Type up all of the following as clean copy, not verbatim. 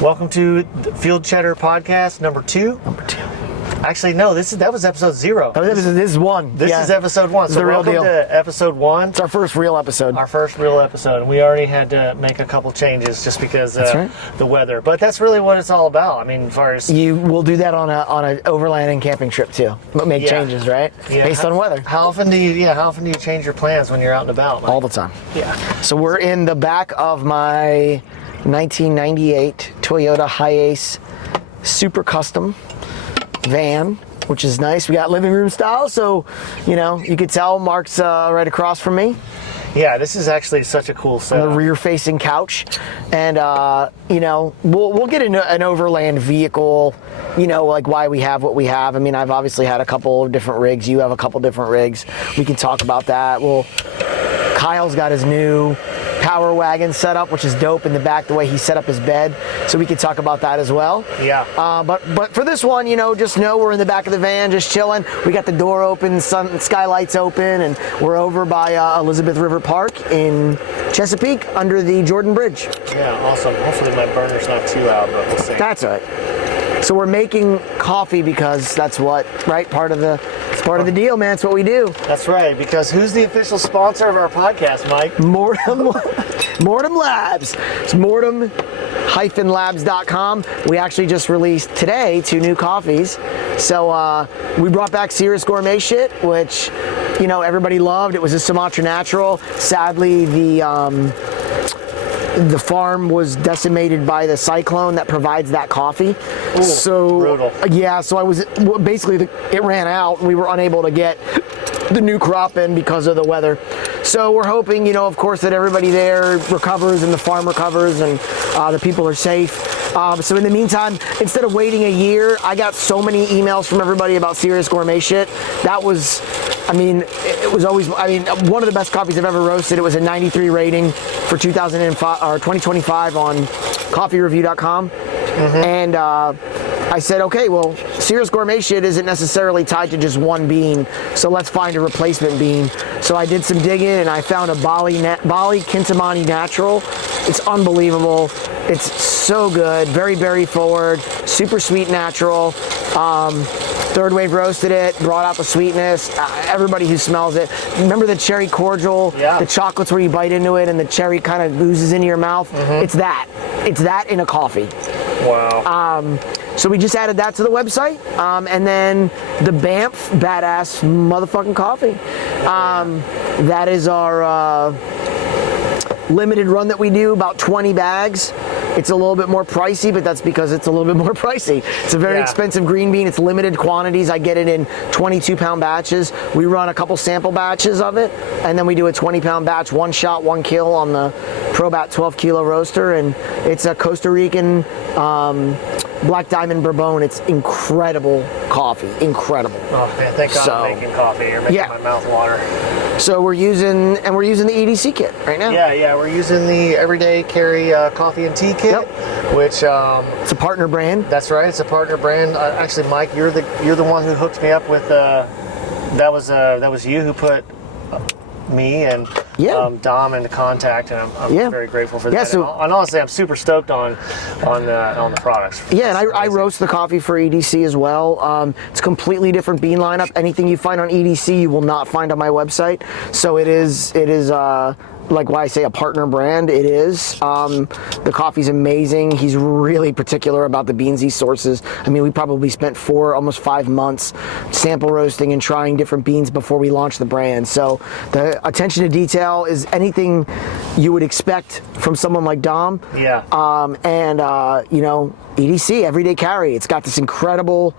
Welcome to the Field Cheddar Podcast, number 2. Actually, no, that was episode 0. Oh, this is 1. This is episode 1. So the real welcome deal. to episode 1. It's our first real episode. Our first real episode. We already had to make a couple changes just because right. the weather. But that's really what it's all about. I mean, as far as You will do that on an overland and camping trip too. Make changes, right? Yeah. Based on weather. How often do you change your plans when you're out and about, Mike? All the time. Yeah. So we're in the back of my 1998 Toyota HiAce super custom van, which is nice. We got living room style, so you could tell Mark's right across from me. Yeah, this is actually such a cool setup. On the rear-facing couch, and we'll get into an overland vehicle. Like why we have what we have. I mean, I've obviously had a couple of different rigs. You have a couple different rigs. We can talk about that. Kyle's got his new power wagon set up, which is dope in the back, the way he set up his bed, so we can talk about that as well. Yeah. But for this one, just know we're in the back of the van, just chilling. We got the door open, skylights open, and we're over by Elizabeth River Park in Chesapeake under the Jordan Bridge. Yeah, awesome. Hopefully my burner's not too loud, but we'll see. That's all right. So we're making coffee because that's part of the deal, man. It's what we do. That's right, because who's the official sponsor of our podcast, Mike? Mortem Labs. It's mortem-labs.com. We actually just released today 2 new coffees. So we brought back Serious Gourmet shit, which everybody loved. It was a Sumatra Natural. Sadly, the farm was decimated by the cyclone that provides that coffee. Ooh, so brutal. Yeah, so it ran out and we were unable to get the new crop in because of the weather. So we're hoping, of course, that everybody there recovers and the farm recovers and the people are safe. So in the meantime, instead of waiting a year, I got so many emails from everybody about Serious Gourmet shit. That was, it was always, one of the best coffees I've ever roasted. It was a 93 rating for 2025 on coffeereview.com. And I said, okay, well, Serious Gourmet shit isn't necessarily tied to just one bean, so let's find a replacement bean. So I did some digging and I found a Bali Kintamani Natural. It's unbelievable. It's so good, very berry forward, super sweet natural. Third wave roasted it, brought out the sweetness. Everybody who smells it, remember the cherry cordial, the chocolates where you bite into it and the cherry kind of oozes into your mouth? It's that in a coffee. Wow. So we just added that to the website, and then the Banff badass motherfucking coffee. That is our limited run that we do, about 20 bags. It's a little bit more pricey, but that's because it's a little bit more pricey. It's a very expensive green bean. It's limited quantities. I get it in 22-pound batches. We run a couple sample batches of it, and then we do a 20-pound batch, 1 shot, 1 kill on the ProBat 12-kilo roaster, and it's a Costa Rican Black Diamond Bourbon. It's incredible coffee. Incredible. Oh man, thank God I'm making coffee. You're making my mouth water. So we're using the EDC kit right now. Yeah, we're using the Everyday Carry Coffee and Tea kit, which it's a partner brand. That's right, it's a partner brand. Actually, Mike, you're the one who hooked me up with. That was you who put me and Dom into contact, and I'm very grateful for that. So, and honestly, I'm super stoked on the products. Yeah, and I roast the coffee for EDC as well. It's a completely different bean lineup. Anything you find on EDC, you will not find on my website. So it is like why I say a partner brand. It is. The coffee's amazing. He's really particular about the beans he sources. We probably spent almost 5 months sample roasting and trying different beans before we launched the brand. So the attention to detail is anything you would expect from someone like Dom. Yeah. EDC, Everyday Carry. It's got this incredible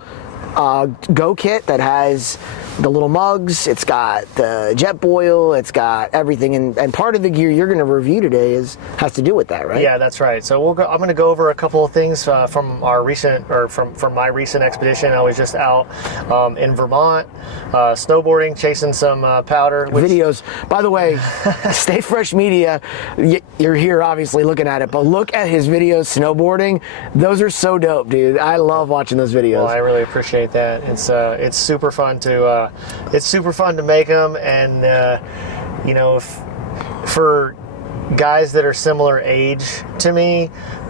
Go kit that has the little mugs, it's got the JetBoil, it's got everything, and part of the gear you're going to review today has to do with that, right? Yeah, that's right. So I'm going to go over a couple of things from our recent, or from my recent expedition. I was just out in Vermont, snowboarding, chasing some powder. Videos. By the way, Stay Fresh Media, you're here obviously looking at it, but look at his videos snowboarding. Those are so dope, dude. I love watching those videos. Well, I really appreciate that. It's super fun to make them, and for guys that are similar age to me,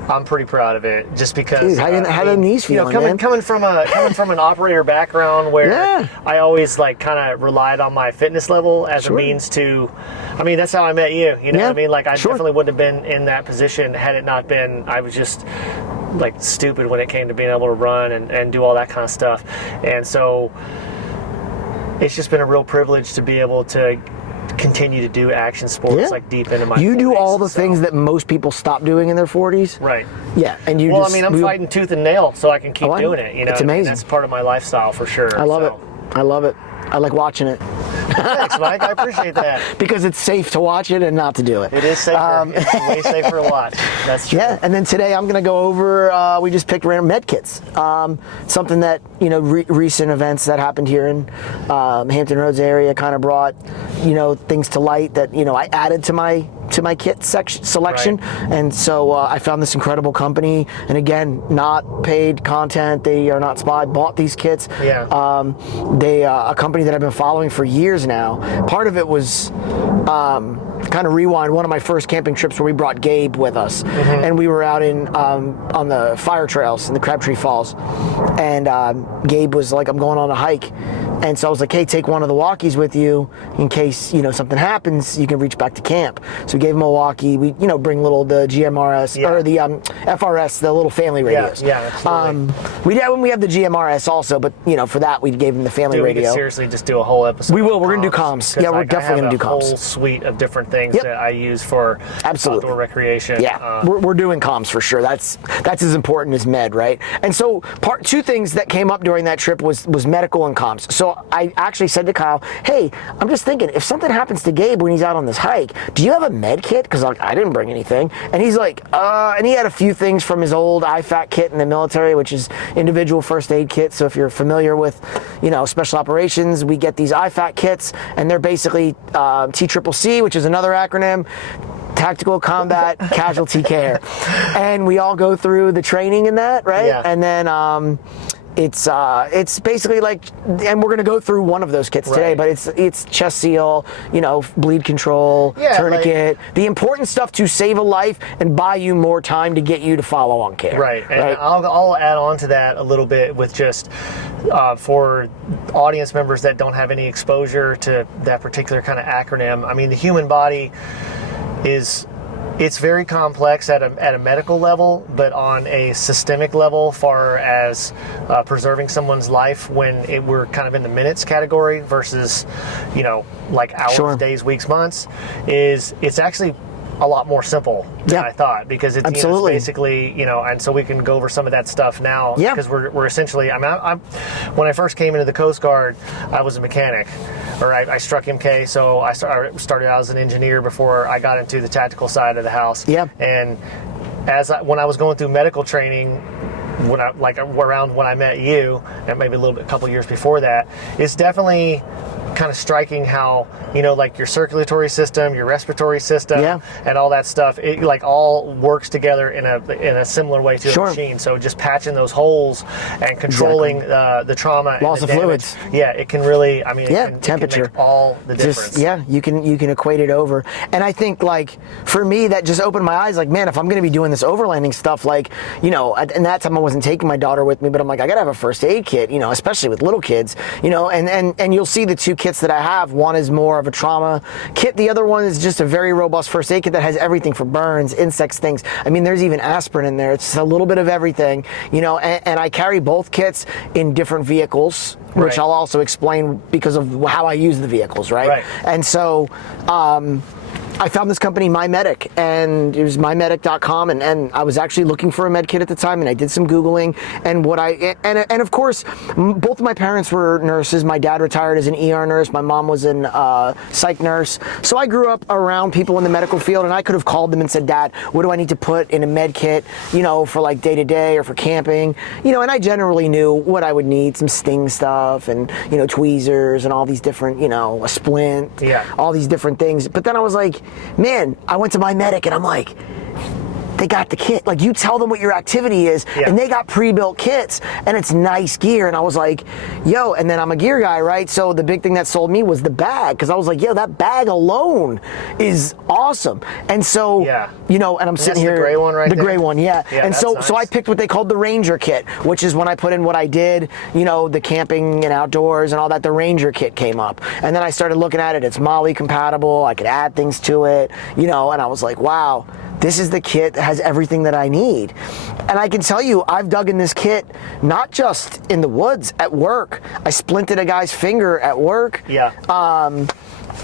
I'm pretty proud of it, just because. Dude, how do knees feel, coming from an operator background where I always like kind of relied on my fitness level as a means to. I mean, that's how I met you. You know what I mean? Like, I definitely wouldn't have been in that position had it not been. I was just like stupid when it came to being able to run and do all that kind of stuff, and so it's just been a real privilege to be able to continue to do action sports like deep into my 40s. Do all the things that most people stop doing in their 40s. Right. Yeah, and I'm fighting tooth and nail so I can keep doing it. You know, it's amazing. That's part of my lifestyle for sure. I love it. I like watching it. Thanks, Mike. I appreciate that. Because it's safe to watch it and not to do it. It is safer. It's way safer to watch. That's true. Yeah, and then today I'm going to go over, we just picked random med kits. Something that, recent events that happened here in Hampton Roads area kind of brought, things to light that, I added to my kit selection. Right. And so I found this incredible company, and again, not paid content. They are not I bought these kits. Yeah. They a company that I've been following for years now. Part of it was kind of rewind one of my first camping trips where we brought Gabe with us, and we were out in on the fire trails in the Crabtree Falls, and Gabe was like, I'm going on a hike. And so I was like, hey, take one of the walkies with you in case, something happens, you can reach back to camp. So we gave him a walkie. We, bring the GMRS or the FRS, the little family radios. Yeah, absolutely. We have the GMRS also, but, for that, we gave him the family radio. We could seriously just do a whole episode. We will. We're going to do comms. Yeah, we're definitely going to do comms. I have a whole suite of different things that I use for outdoor recreation. Yeah, we're doing comms for sure. That's as important as med, right? And so two things that came up during that trip was medical and comms. So I actually said to Kyle, hey, I'm just thinking, if something happens to Gabe when he's out on this hike, do you have a med kit? Because I didn't bring anything. And he's like, and he had a few things from his old IFAK kit in the military, which is individual first aid kit. So if you're familiar with, special operations, we get these IFAK kits, and they're basically TCCC, which is another acronym. Tactical Combat Casualty Care. And we all go through the training in that, right? Yeah. And then it's basically like, and we're going to go through one of those kits today, but it's chest seal, bleed control, tourniquet, the important stuff to save a life and buy you more time to get you to follow on care. Right. And I'll add on to that a little bit with just for audience members that don't have any exposure to that particular kind of acronym. I mean, the human body it's very complex at a medical level, but on a systemic level, far as preserving someone's life when we're kind of in the minutes category versus, like hours, days, weeks, months, it's actually a lot more simple than I thought, because it's, it's basically, and so we can go over some of that stuff now, because we're essentially, when I first came into the Coast Guard, I was a mechanic, or I struck MK, so I started out as an engineer before I got into the tactical side of the house. And when I was going through medical training, around when I met you, and maybe a couple years before that, it's definitely kind of striking how, like your circulatory system, your respiratory system, and all that stuff, it all works together in a similar way to a machine. So just patching those holes and controlling the trauma, loss and of fluids. It can really, temperature, it can make all the difference. You can equate it over. And I think for me, that just opened my eyes. Man, if I'm going to be doing this overlanding stuff, and that time I wasn't taking my daughter with me, but I'm like, I got to have a first aid kit, especially with little kids, and you'll see the two kits that I have. One is more of a trauma kit. The other one is just a very robust first aid kit that has everything for burns, insects, things. I mean, there's even aspirin in there. It's a little bit of everything, and I carry both kits in different vehicles, which I'll also explain because of how I use the vehicles, right? And so, I found this company, MyMedic, and it was mymedic.com, and I was actually looking for a med kit at the time, and I did some Googling, and of course, both of my parents were nurses. My dad retired as an ER nurse, my mom was an psych nurse, so I grew up around people in the medical field, and I could have called them and said, Dad, what do I need to put in a med kit, for day-to-day or for camping, and I generally knew what I would need, some sting stuff, and, tweezers, and all these different, a splint, all these different things, but then I was like, man, I went to MyMedic, and I'm like, they got the kit. Like, you tell them what your activity is, and they got pre-built kits, and it's nice gear. And I was like, yo, and then I'm a gear guy, right? So the big thing that sold me was the bag, because I was like, yo, that bag alone is awesome. And so, you know, and I'm sitting here. The gray one right there? The gray one, and so, nice. so I picked what they called the Ranger kit, which is when I put in what I did, you know, the camping and outdoors and all that, the Ranger kit came up. And then I started looking at it. It's Molly compatible. I could add things to it, you know, and I was like, wow. This is the kit that has everything that I need. And I can tell you, I've dug in this kit, not just in the woods, at work. I splinted a guy's finger at work.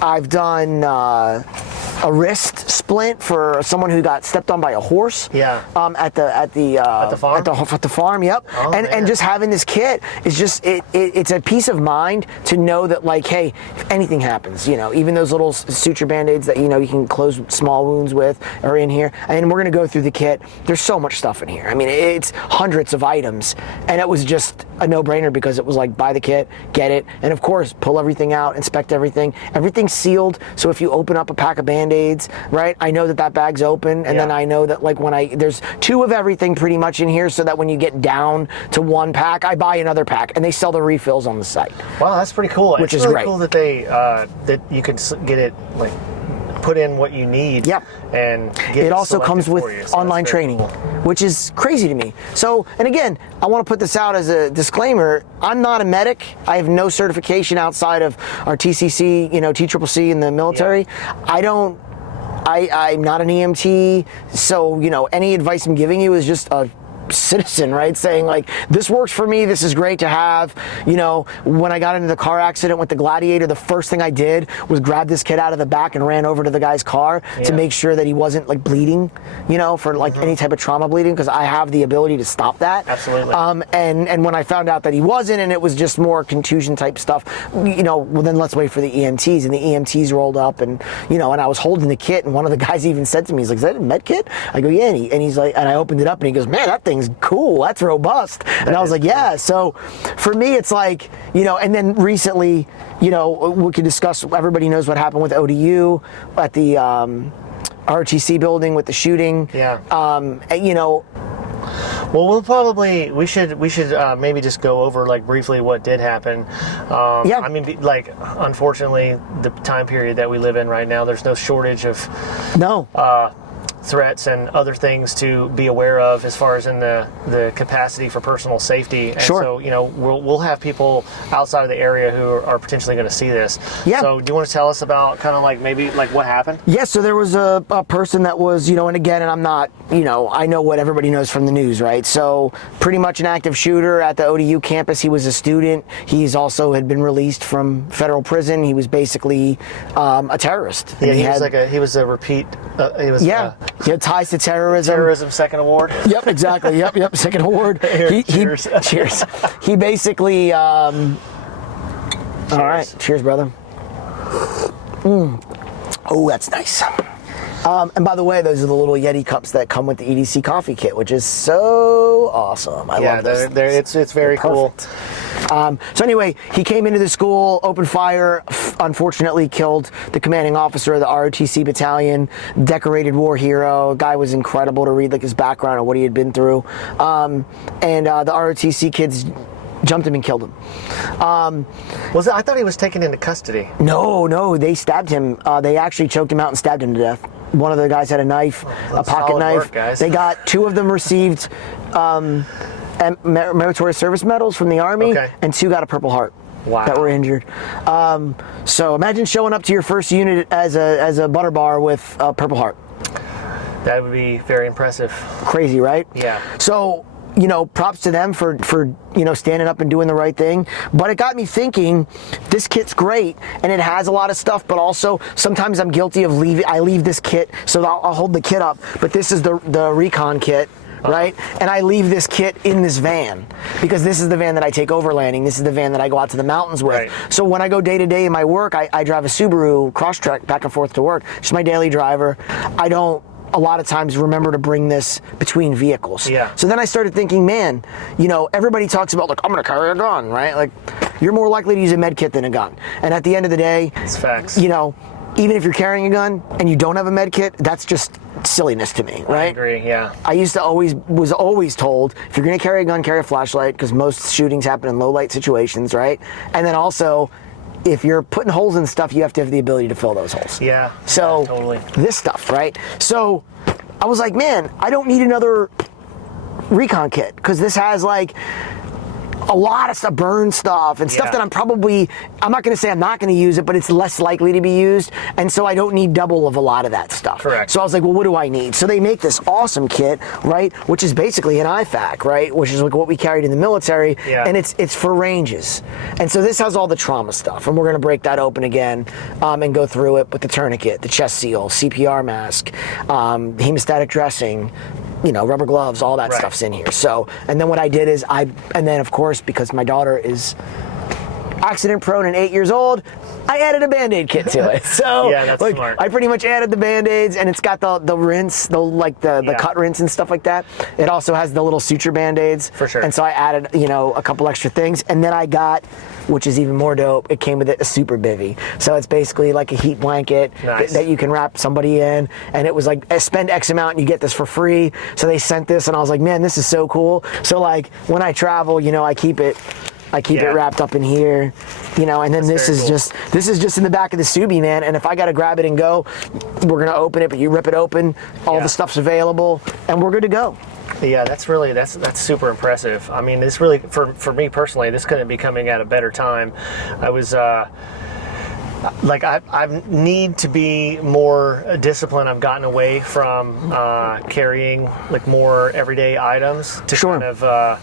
I've done a wrist splint for someone who got stepped on by a horse. At the farm. At the farm. Yep. Oh, and just having this kit is just it's a peace of mind to know that, like, hey, if anything happens, you know, even those little suture band-aids that, you know, you can close small wounds with are in here. And we're gonna go through the kit. There's so much stuff in here. I mean, it's hundreds of items, and it was just a no-brainer because it was like, buy the kit, get it, and of course pull everything out, inspect everything. Everything's sealed, so if you open up a pack of Band-Aids, right, I know that bag's open, and then I know that, like, there's 2 of everything pretty much in here, so that when you get down to 1 pack, I buy another pack, and they sell the refills on the site. Wow, that's pretty cool. Which it's is really great. Cool that they that you can get it, like, put in what you need. And get it also comes with you, so online training, which is crazy to me. So, and again, I want to put this out as a disclaimer. I'm not a medic. I have no certification outside of our TCC, you know, TCCC in the military. I'm not an EMT. So, you know, any advice I'm giving you is just a citizen, right? Saying, like, this works for me, this is great to have. You know, when I got into the car accident with the Gladiator, the first thing I did was grab this kid out of the back and ran over to the guy's car to make sure that he wasn't, like, bleeding, you know, for, like, any type of trauma bleeding, because I have the ability to stop that. Absolutely. And when I found out that he wasn't, and it was just more contusion type stuff, you know, well, then let's wait for the EMTs. And the EMTs rolled up, and, you know, and I was holding the kit, and one of the guys even said to me, he's like, is that a med kit? I go, yeah. And he's like, and I opened it up, and he goes, man, that thing's cool, that's robust. And I was like, yeah. So for me, it's like, you know, and then recently, you know, we could discuss, everybody knows what happened with ODU at the ROTC building with the shooting. You know, well, we should maybe just go over, like, briefly what did happen. I mean, like, unfortunately, the time period that we live in right now, there's no shortage of threats and other things to be aware of as far as in the capacity for personal safety. And so, you know, we'll have people outside of the area who are potentially going to see this. So do you want to tell us about kind of, like, maybe, like, what happened? So there was a person that was, you know, and again, and I'm not, you know, I know what everybody knows from the news, right? So pretty much an active shooter at the ODU campus. He was a student. He's also had been released from federal prison. He was basically a terrorist. Yeah, he was a repeat. He had ties to terrorism. Terrorism second award. Yep, exactly. Yep, second award. Cheers. Cheers. He basically. All right. Cheers, brother. Oh, that's nice. And by the way, those are the little Yeti cups that come with the EDC coffee kit, which is so awesome. I love this. It's very cool. So anyway, he came into the school, opened fire, unfortunately killed the commanding officer of the ROTC battalion, decorated war hero. Guy was incredible to read, like, his background and what he had been through. And the ROTC kids jumped him and killed him. I thought he was taken into custody. No, they stabbed him. They actually choked him out and stabbed him to death. One of the guys had a knife, a pocket knife. Work, guys. They got 2 of them received meritorious service medals from the Army, and 2 got a Purple Heart. Wow. That were injured. So imagine showing up to your first unit as a butter bar with a Purple Heart. That would be very impressive. Crazy, right? Yeah. So, you know, props to them for you know, standing up and doing the right thing. But it got me thinking, this kit's great and it has a lot of stuff, but also sometimes I'm guilty of I leave this kit, so I'll hold the kit up, but this is the Recon kit. Right? And I leave this kit in this van because this is the van that I take overlanding. This is the van that I go out to the mountains with. Right. So when I go day to day in my work, I drive a Subaru Crosstrek back and forth to work. It's my daily driver. I don't a lot of times remember to bring this between vehicles. Yeah. So then I started thinking, man, you know, everybody talks about, like, I'm going to carry a gun, right? Like, you're more likely to use a med kit than a gun. And at the end of the day, it's facts. You know, even if you're carrying a gun and you don't have a med kit, that's just silliness to me, right? I agree, yeah. I was always told, if you're gonna carry a gun, carry a flashlight, because most shootings happen in low light situations, right? And then also, if you're putting holes in stuff, you have to have the ability to fill those holes. Yeah. So, yeah, totally. This stuff, right? So, I was like, man, I don't need another Recon kit, because this has like a lot of stuff, burn stuff, and stuff that I'm not going to say I'm not going to use it, but it's less likely to be used, and so I don't need double of a lot of that stuff. Correct. So I was like, well, what do I need? So they make this awesome kit, right, which is basically an IFAK, right, which is like what we carried in the military, and it's for ranges. And so this has all the trauma stuff, and we're going to break that open again and go through it with the tourniquet, the chest seal, CPR mask, hemostatic dressing, you know, rubber gloves, all that stuff's in here. So, and then what I did is and then of course, because my daughter is accident prone and 8 years old, I added a Band-Aid kit to it. So yeah, that's smart. I pretty much added the Band-Aids, and it's got the rinse, the cut rinse and stuff like that. It also has the little suture Band-Aids. For sure. And so I added, you know, a couple extra things, and then I got, which is even more dope, it came with it a super bivvy. So it's basically like a heat blanket that you can wrap somebody in, and it was like, spend X amount and you get this for free. So they sent this, and I was like, man, this is so cool. So like when I travel, you know, I keep it wrapped up in here, you know, and then this is just in the back of the Subi, man. And if I gotta grab it and go, we're gonna open it, but you rip it open, all the stuff's available, and we're good to go. Yeah, that's super impressive. I mean, this really, for me personally, this couldn't be coming at a better time. I was like I need to be more disciplined. I've gotten away from carrying like more everyday items to kind of.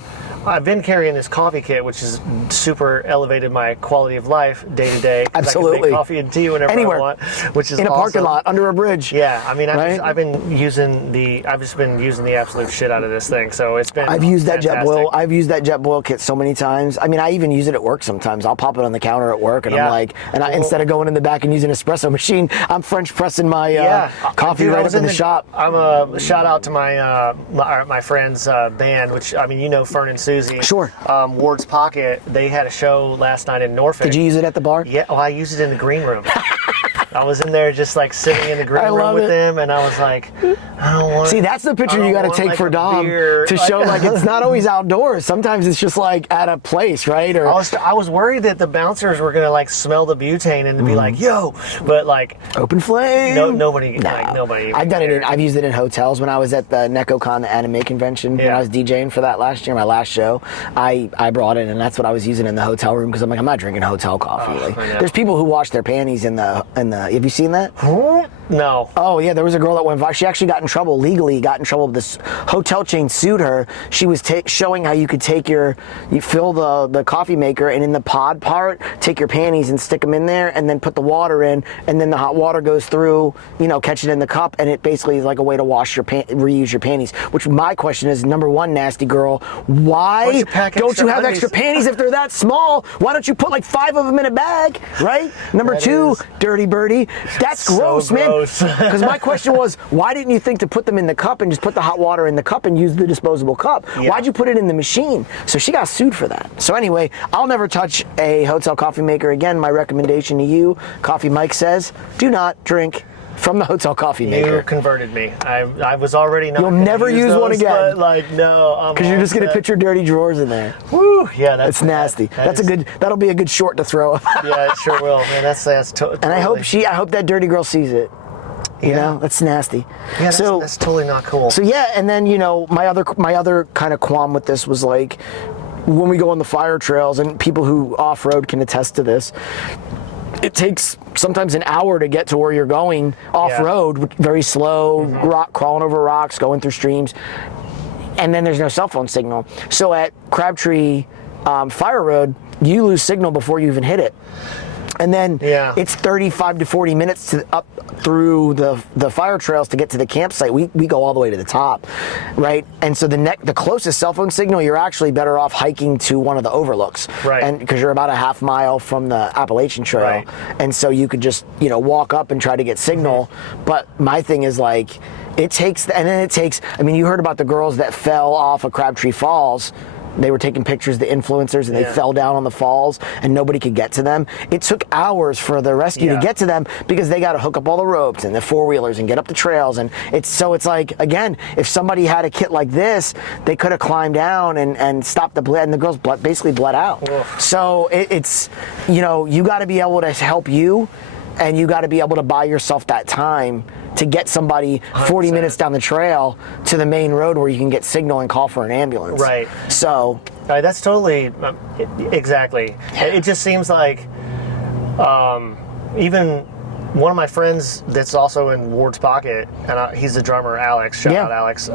I've been carrying this coffee kit, which has super elevated my quality of life day to day. Absolutely. I can make coffee and tea whenever I want, which is in a awesome. parking lot under a bridge. Yeah, I mean, I've just been using the absolute shit out of this thing. So it's been. I've used that JetBoil. I've used that JetBoil kit so many times. I mean, I even use it at work sometimes. I'll pop it on the counter at work, and I'm like, instead of going in the back and using an espresso machine, I'm French pressing my coffee right up in the shop. I'm a shout out to my friend's band, which I mean, you know, Fern and Susie. Sure. Ward's Pocket. They had a show last night in Norfolk. Did you use it at the bar? Yeah. Oh, I used it in the green room. I was in there just like sitting in the green room with them, and I was like, I don't want. See, that's the picture you got to take for Dom to show like it's not always outdoors. Sometimes it's just like at a place, right? Or I was worried that the bouncers were gonna like smell the butane and be like, yo, but like open flame. Nobody. Nobody. I've done it. I've used it in hotels when I was at the NecoCon, the anime convention. When I was DJing for that last year, my last show, I brought it, and that's what I was using in the hotel room because I'm like, I'm not drinking hotel coffee. There's people who wash their panties in the. Have you seen that? No. Oh yeah, there was a girl that went viral. She actually got in trouble legally. This hotel chain sued her. She was showing how you could you fill the coffee maker, and in the pod part, take your panties and stick them in there, and then put the water in, and then the hot water goes through, you know, catch it in the cup, and it basically is like a way to reuse your panties. Which my question is, number one, nasty girl, why don't you have extra panties if they're that small? Why don't you put like 5 of them in a bag, right? Number two, dirty birdie, that's gross, man. Because my question was, why didn't you think to put them in the cup and just put the hot water in the cup and use the disposable cup? Why'd you put it in the machine? So she got sued for that. So anyway, I'll never touch a hotel coffee maker again. My recommendation to you, Coffee Mike says, do not drink from the hotel coffee maker. You converted me. I was already not. You'll never use one again. But like, no. Because you're just going to put your dirty drawers in there. Woo! Yeah, that's nasty. That'll be a good short to throw up. Yeah, it sure will. Man, that's totally. And I hope that dirty girl sees it. You know, that's nasty. Yeah, that's totally not cool. So yeah, and then, you know, my other kind of qualm with this was like, when we go on the fire trails, and people who off-road can attest to this, it takes sometimes an hour to get to where you're going off-road, very slow, crawling over rocks, going through streams, and then there's no cell phone signal. So at Crabtree Fire Road, you lose signal before you even hit it. And then it's 35 to 40 minutes up through the fire trails to get to the campsite. We go all the way to the top, right? And so the closest cell phone signal, you're actually better off hiking to one of the overlooks, right? And because you're about a half mile from the Appalachian Trail, right. And so you could just walk up and try to get signal. But my thing is like, it takes. I mean, you heard about the girls that fell off of Crabtree Falls. they were taking pictures, the influencers, and they fell down on the falls and nobody could get to them. It took hours for the rescue to get to them because they got to hook up all the ropes and the four-wheelers and get up the trails. And it's like, again, if somebody had a kit like this, they could have climbed down and stopped the blood, and the girls basically bled out. Oof. So it's, you got to be able to help you, and you got to be able to buy yourself that time to get somebody 40 minutes down the trail to the main road where you can get signal and call for an ambulance. Right. So. That's totally, exactly. It just seems like even one of my friends that's also in Ward's Pocket, and he's the drummer, Alex, shout out Alex,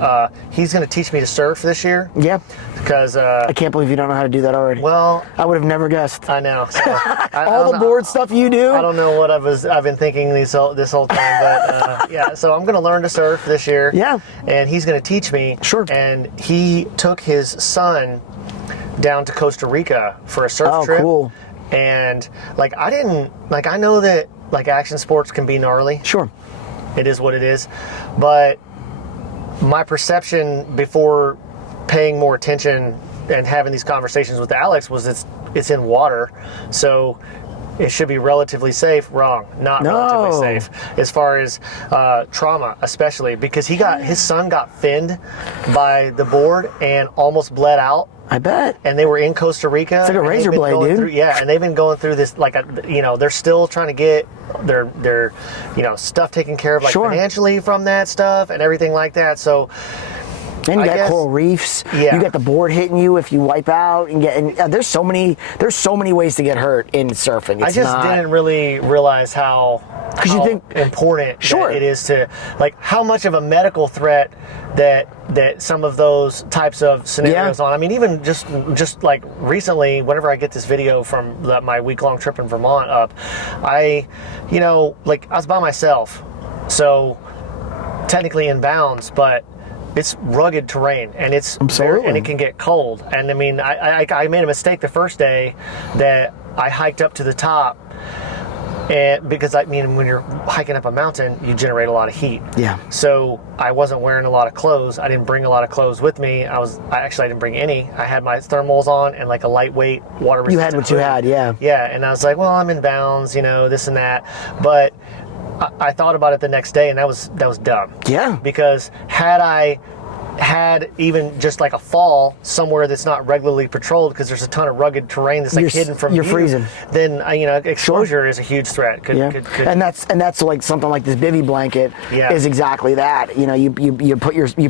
he's going to teach me to surf this year. Yeah. Because I can't believe you don't know how to do that already. Well, I would have never guessed. I know. So, all the board stuff you do. I don't know what I've been thinking this whole time, but yeah. So I'm going to learn to surf this year. Yeah. And he's going to teach me. Sure. And he took his son down to Costa Rica for a surf trip. Oh, cool. And I know that action sports can be gnarly. Sure. It is what it is. But my perception before paying more attention and having these conversations with Alex was it's in water. So it should be relatively safe. Wrong. Not relatively safe. As far as trauma, especially because his son got finned by the board and almost bled out. I bet. And they were in Costa Rica. It's like a razor blade, dude. And they've been going through this, they're still trying to get their stuff taken care of, financially from that stuff and everything like that. So. And you got coral reefs. Yeah. You got the board hitting you if you wipe out and there's so many ways to get hurt in surfing. I just didn't really realize how important it is to how much of a medical threat that some of those types of scenarios on. I mean, even just recently, whenever I get this video from my week-long trip in Vermont up, I was by myself, so technically in bounds, but it's rugged terrain and it's and it can get cold. And I mean, I made a mistake the first day that I hiked up to the top. And because when you're hiking up a mountain, you generate a lot of heat. Yeah. So I wasn't wearing a lot of clothes. I didn't bring a lot of clothes with me. I didn't bring any. I had my thermals on and a lightweight water resistant. You had what you had, yeah. Yeah, and I was like, well, I'm in bounds, this and that. But I thought about it the next day, and that was dumb. Yeah. Because had I had even just a fall somewhere that's not regularly patrolled because there's a ton of rugged terrain that's hidden from you, freezing. Then exposure is a huge threat. And that's something like this bivy blanket is exactly that. You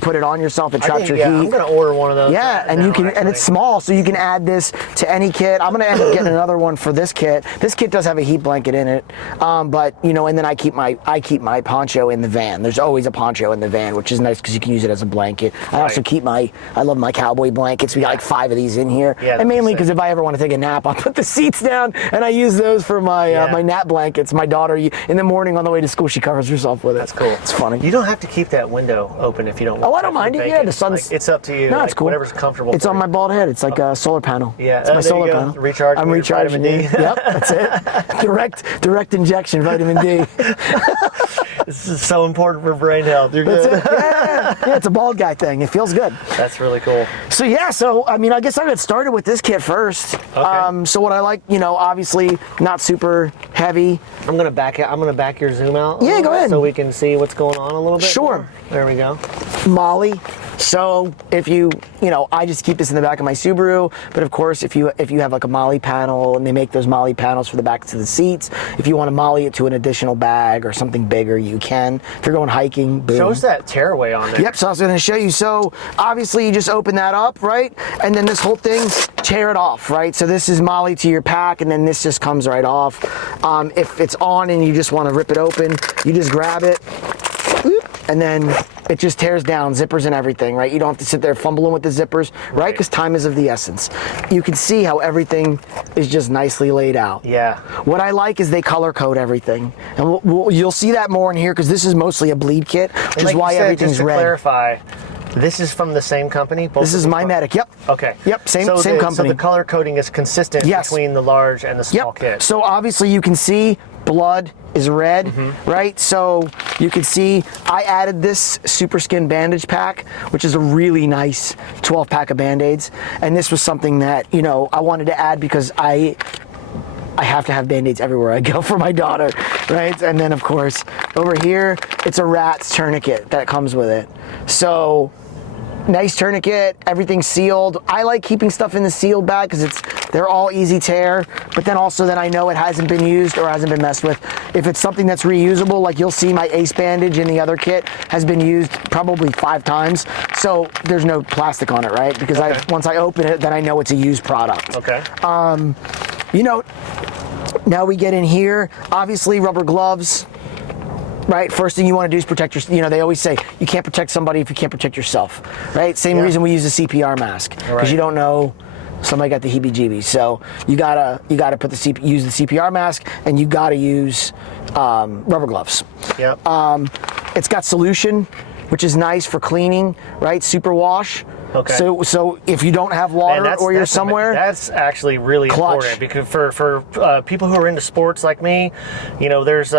put it on yourself, it traps your heat. I'm gonna order one of those. Yeah, and you can and it's small, so you can add this to any kit. I'm gonna end up getting another one for this kit. This kit does have a heat blanket in it, but and then I keep my poncho in the van. There's always a poncho in the van, which is nice because you can use it as a blanket. I also keep I love my cowboy blankets. We got 5 of these in here. Yeah, and mainly because if I ever want to take a nap, I'll put the seats down and I use those for my my nap blankets. My daughter, in the morning on the way to school, she covers herself with it. That's cool. It's funny. You don't have to keep that window open if you don't want to. I don't mind it. Yeah, the sun's... it's up to you. No, it's cool. Whatever's comfortable. It's on my bald head. It's like a solar panel. Yeah. It's my solar panel. I'm recharging vitamin D. Yep, that's it. Direct injection vitamin D. This is so important for brain health. You're good. That's it. Yeah, it's a bald guy thing. It feels good. That's really cool. So I guess I got started with this kit first. Okay. So what I like, obviously not super heavy. I'm gonna back your zoom out. Yeah, go ahead. So we can see what's going on a little bit. Sure. More. There we go. Molly. So if I just keep this in the back of my Subaru, but of course if you have a Molly panel, and they make those Molly panels for the backs of the seats, if you want to Molly it to an additional bag or something bigger, you can. If you're going hiking, boom. Show us that tearaway on there. Yep, so I was going to show you. So obviously you just open that up, right? And then this whole thing, tear it off, right? So this is Molly to your pack, and then this just comes right off. If it's on and you just want to rip it open, you just grab it, and then it just tears down, zippers and everything, right? You don't have to sit there fumbling with the zippers, right? Because time is of the essence. You can see how everything is just nicely laid out. Yeah. What I like is they color code everything. And you'll see that more in here because this is mostly a bleed kit, which is why everything's red. Just to clarify, This is from the same company? This is My Medic, yep. Okay. Yep, same company. So the color coding is consistent between the large and the small kit. So obviously you can see blood is red, right? So you can see I added this Super Skin bandage pack, which is a really nice 12 pack of Band-Aids. And this was something that, you know, I wanted to add because I have to have Band-Aids everywhere I go for my daughter, right? And then of course, over here, it's a rat's tourniquet that comes with it. So, nice tourniquet, everything's sealed. I like keeping stuff in the sealed bag because they're all easy tear, but then also that I know it hasn't been used or hasn't been messed with. If it's something that's reusable, like you'll see my ACE bandage in the other kit has been used probably 5 times, so there's no plastic on it, right? Because once I open it, then I know it's a used product. Okay. You know, now we get in here, obviously rubber gloves. Right, first thing you want to do is protect your, you know, they always say you can't protect somebody if you can't protect yourself, right? Same reason we use a CPR mask, because you don't know somebody got the heebie-jeebies. So you gotta put use the CPR mask, and you gotta use rubber gloves. Yep. It's got solution, which is nice for cleaning, right? Super wash. Okay. So if you don't have water or you're somewhere, that's actually really important, because for people who are into sports like me, you know, there's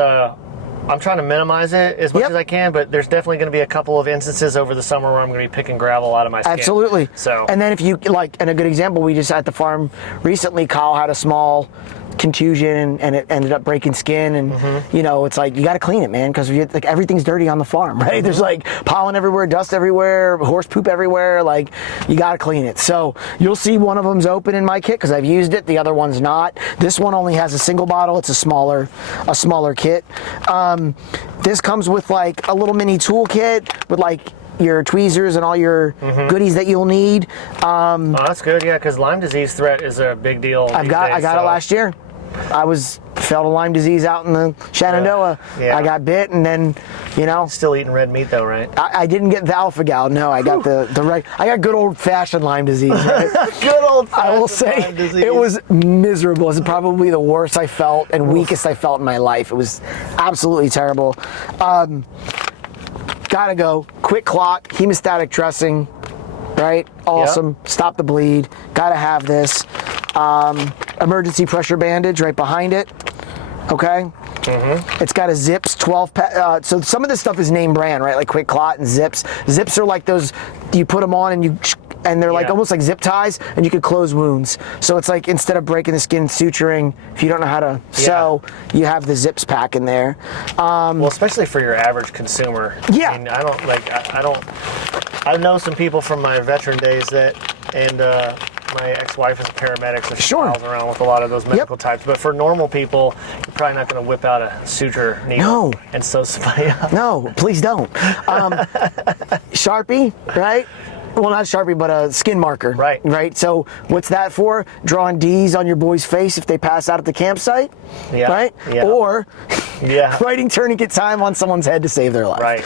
I'm trying to minimize it as much as I can, but there's definitely going to be a couple of instances over the summer where I'm going to be picking gravel out of my skin. Absolutely. So, and then if you like, and a good example, we just at the farm recently, Kyle had a small contusion and it ended up breaking skin, and you know, it's like you got to clean it, man, because like everything's dirty on the farm, right? There's like pollen everywhere, dust everywhere, horse poop everywhere. Like you got to clean it. So you'll see one of them's open in my kit because I've used it. The other one's not. This one only has a single bottle. It's a smaller kit. This comes with like a little mini toolkit with like your tweezers and all your goodies that you'll need. Oh, that's good, yeah, because Lyme disease threat is a big deal. I got it last year. I felt a Lyme disease out in the Shenandoah. Yeah. I got bit, and then, you know. Still eating red meat though, right? I didn't get the alpha gal. No, I got I got good old fashioned Lyme disease. Right? Good old fashioned I will say Lyme disease. It was miserable. It was probably the worst I felt and weakest I felt in my life. It was absolutely terrible. Gotta go. Quick clot, hemostatic dressing, right? Awesome. Yep. Stop the bleed. Gotta have this. Emergency pressure bandage right behind it. Okay. It's got a Zips 12 pack. So some of this stuff is name brand, right? Like Quick Clot and Zips. Zips are like those, you put them on and they're like almost like zip ties, and you could close wounds. So it's like instead of breaking the skin, suturing, if you don't know how to sew, you have the Zips pack in there. Well, especially for your average consumer. Yeah. I mean, I know some people from my veteran days and my ex-wife is a paramedic, so she miles around with a lot of those medical types. But for normal people, you're probably not going to whip out a suture needle and sew somebody up. No, please don't. Sharpie, right? Well, not Sharpie, but a skin marker. Right. Right. So what's that for? Drawing D's on your boy's face if they pass out at the campsite. Yeah. Right. Yeah. Or writing tourniquet time on someone's head to save their life. Right.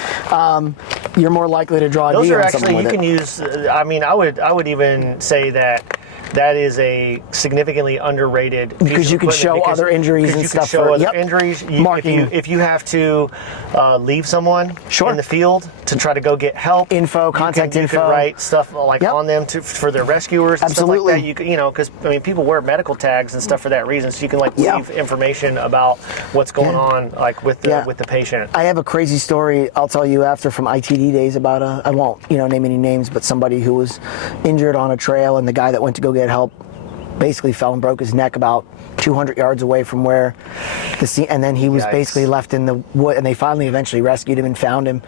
You're more likely to draw a D on someone with it. Those are actually, you can use. I mean, I would even say that is a significantly underrated because you can show other injuries and stuff. You can show other injuries. If you have to leave someone in the field to try to go get help, contact info, you can write stuff like on them for their rescuers and stuff like that. You know, because I mean, people wear medical tags and stuff for that reason, so you can like leave information about what's going on, like with the patient. I have a crazy story I'll tell you after from ITD days about I won't name any names, but somebody who was injured on a trail, and the guy that went to go get help basically fell and broke his neck about 200 yards away from where the scene, and then he was basically left in the wood, and they finally eventually rescued him and found him,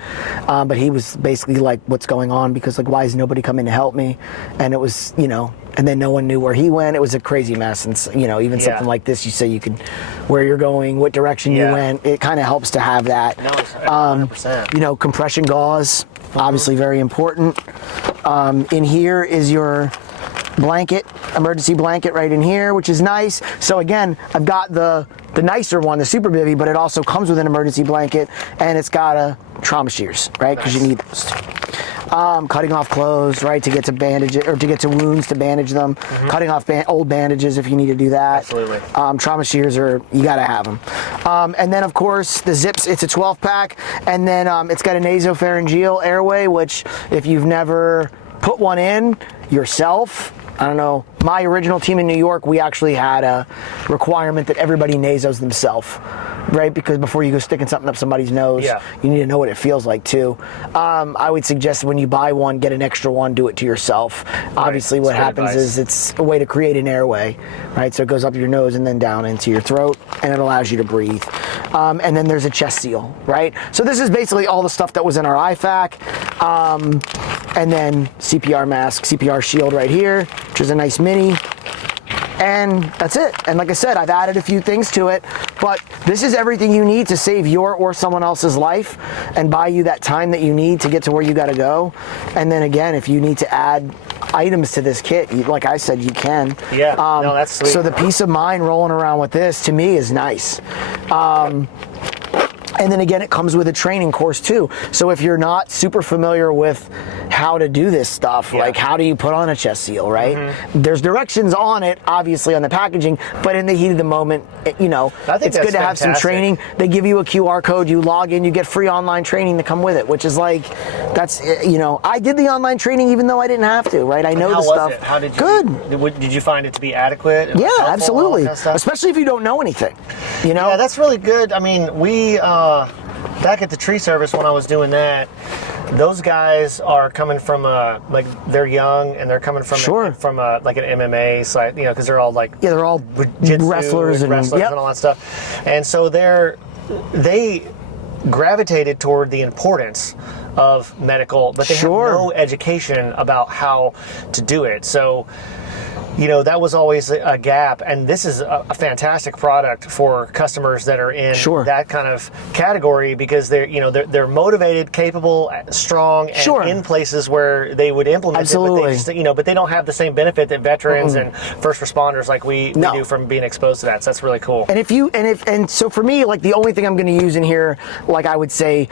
but he was basically like, what's going on, because like, why is nobody coming to help me? And it was, and then no one knew where he went. It was a crazy mess. And even something like this, you say you could, where you're going, what direction you went, it kind of helps to have that. No, 100%. Compression gauze, obviously very important. In here is your blanket, emergency blanket right in here, which is nice. So again, I've got the nicer one, the Super Bivy, but it also comes with an emergency blanket, and it's got a trauma shears, right? Because you need those. cutting off clothes, right, to get to bandage it, or to get to wounds to bandage them, cutting off old bandages if you need to do that. Absolutely. Trauma shears you gotta have them. And then of course the zips, it's a 12 pack, and then it's got a nasopharyngeal airway, which if you've never put one in yourself, I don't know, my original team in New York, we actually had a requirement that everybody nasos themselves, right? Because before you go sticking something up somebody's nose, you need to know what it feels like too. I would suggest when you buy one, get an extra one, do it to yourself. Right. Obviously what happens is it's a way to create an airway, right? So it goes up your nose and then down into your throat, and it allows you to breathe. And then there's a chest seal, right? So this is basically all the stuff that was in our IFAK. And then CPR mask, CPR shield right here, which is a nice mini. And that's it. And like I said, I've added a few things to it, but this is everything you need to save your or someone else's life and buy you that time that you need to get to where you got to go. And then again, if you need to add items to this kit, like I said, you can. Yeah, no, that's sweet. So the peace of mind rolling around with this, to me, is nice. And then again, it comes with a training course too. So if you're not super familiar with how to do this stuff, like how do you put on a chest seal, right? There's directions on it, obviously on the packaging, but in the heat of the moment, you know, it's good to have some training. They give you a QR code, you log in, you get free online training to come with it, which is like, that's, you know, I did the online training even though I didn't have to, right? I know the stuff. It? How did you, good. Did you find it to be adequate? Yeah, absolutely. Kind of especially if you don't know anything, you know? Yeah, that's really good. I mean, we, back at the tree service when I was doing that, those guys are coming from like they're young and they're coming from like an MMA site, you know, because they're all like they're all wrestlers and all that stuff, and so they gravitated toward the importance of medical, but they have no education about how to do it. So, you know, that was always a gap, and this is a fantastic product for customers that are in that kind of category, because they're motivated, capable, strong, and in places where they would implement it, but they just, but they don't have the same benefit that veterans and first responders like we do from being exposed to that. So that's really cool. And so for me, like the only thing I'm going to use in here, like I would say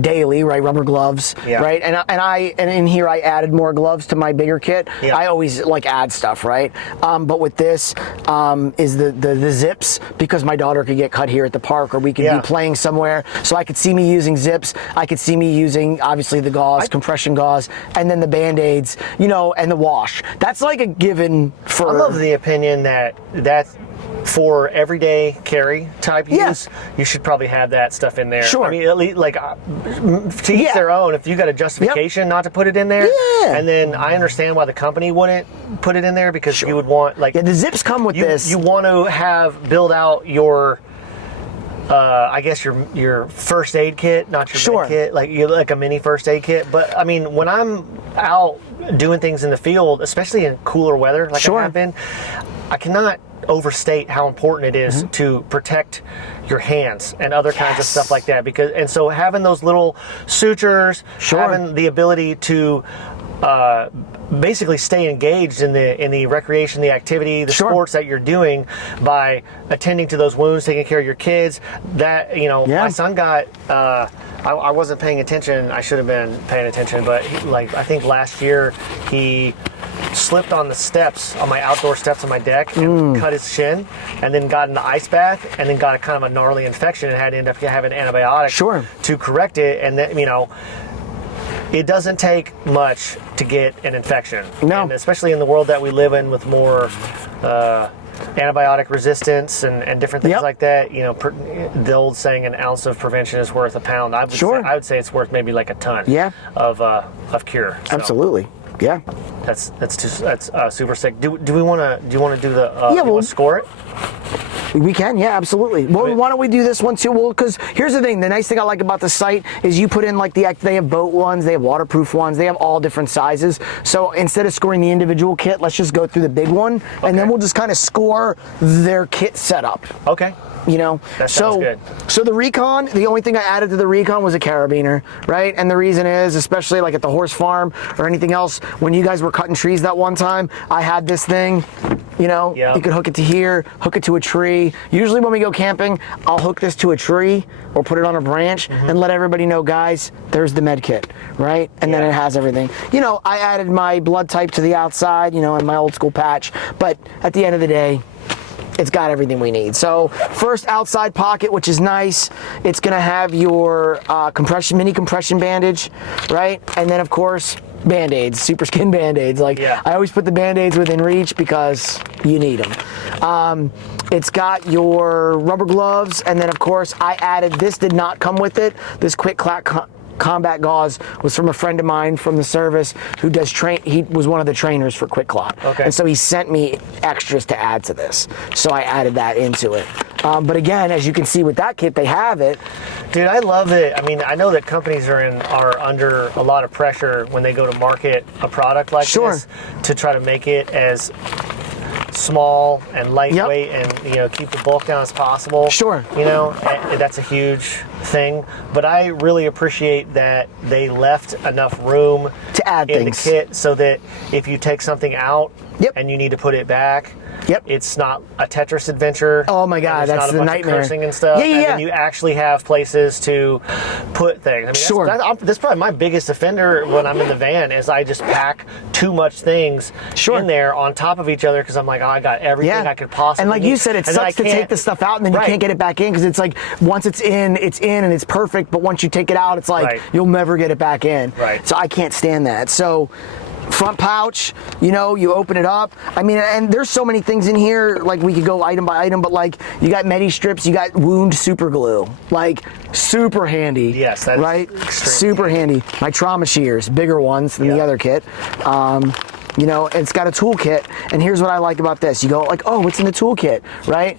daily, right, rubber gloves, right, and in here I added more gloves to my bigger kit. I always like add stuff, right. But with this is the zips, because my daughter could get cut here at the park, or we could be playing somewhere. So I could see me using zips. I could see me using obviously the gauze, compression gauze, and then the Band-Aids, you know, and the wash. That's like a given for. I'm of the opinion that for everyday carry type use, you should probably have that stuff in there. I mean, at least like to each their own. If you got a justification not to put it in there, and then I understand why the company wouldn't put it in there, because you would want like the zips come with this. You want to build out your. I guess your first aid kit, not your med kit, like a mini first aid kit. But I mean, when I'm out doing things in the field, especially in cooler weather, like I have been, I cannot overstate how important it is to protect your hands and other kinds of stuff like that. And so having those little sutures, having the ability to basically stay engaged in the recreation, the activity, the sports that you're doing by attending to those wounds, taking care of your kids. That, you know, my son got, I wasn't paying attention. I should have been paying attention, but I think last year he slipped on the steps, on my outdoor steps on my deck, and cut his shin, and then got in the ice bath, and then got a kind of a gnarly infection and had to end up having antibiotics to correct it. And then, you know, it doesn't take much to get an infection. And especially in the world that we live in with more antibiotic resistance and different things like that, you know, the old saying, an ounce of prevention is worth a pound. I would say it's worth maybe like a ton of cure. So. Absolutely. Yeah. That's super sick. Do you want to do the we'll score it? We can, yeah, absolutely. Well, why don't we do this one too? Well, because here's the thing. The nice thing I like about the site is you put in like they have boat ones, they have waterproof ones, they have all different sizes. So instead of scoring the individual kit, let's just go through the big one, and then we'll just kind of score their kit setup. Okay. You know, that sounds good. So the Recon, the only thing I added to the Recon was a carabiner, right? And the reason is, especially like at the horse farm or anything else, when you guys were cutting trees that one time, I had this thing, You know, you could hook it to here, hook it to a tree. Usually when we go camping, I'll hook this to a tree or put it on a branch and let everybody know, guys, there's the med kit, right? And then it has everything. You know, I added my blood type to the outside, you know, and my old school patch, but at the end of the day, it's got everything we need. So first outside pocket, which is nice. It's gonna have your mini compression bandage, right? And then of course, Band-Aids, super skin Band-Aids. Like I always put the Band-Aids within reach because you need them. It's got your rubber gloves, and then of course I added, this did not come with it. This Quick Clack combat gauze was from a friend of mine from the service who does he was one of the trainers for Quick Claw. And so he sent me extras to add to this. So I added that into it. But again, as you can see with that kit, they have it. Dude, I love it. I mean, I know that companies are under a lot of pressure when they go to market a product like this to try to make it as small and lightweight and, you know, keep the bulk down as possible. You know, and that's a huge thing. But I really appreciate that they left enough room to add in things the kit so that if you take something out and you need to put it back, it's not a Tetris adventure. Oh my God, that's the nightmare. Cursing and stuff. And then you actually have places to put things. I mean, that's probably my biggest offender when I'm in the van is I just pack too much things in there on top of each other because I'm like, oh, I got everything I could possibly And like need. you said, it sucks to take the stuff out and then you can't get it back in because it's like once it's in and it's perfect, but once you take it out, it's like you'll never get it back in. So I can't stand that. So front pouch, you know, you open it up. I mean, and there's so many things in here, like we could go item by item, but like you got medi strips, you got wound super glue, like super handy. Yes, that's right. Super handy. My trauma shears, bigger ones than the other kit. You know, it's got a toolkit, and here's what I like about this. You go like, oh, what's in the toolkit, right?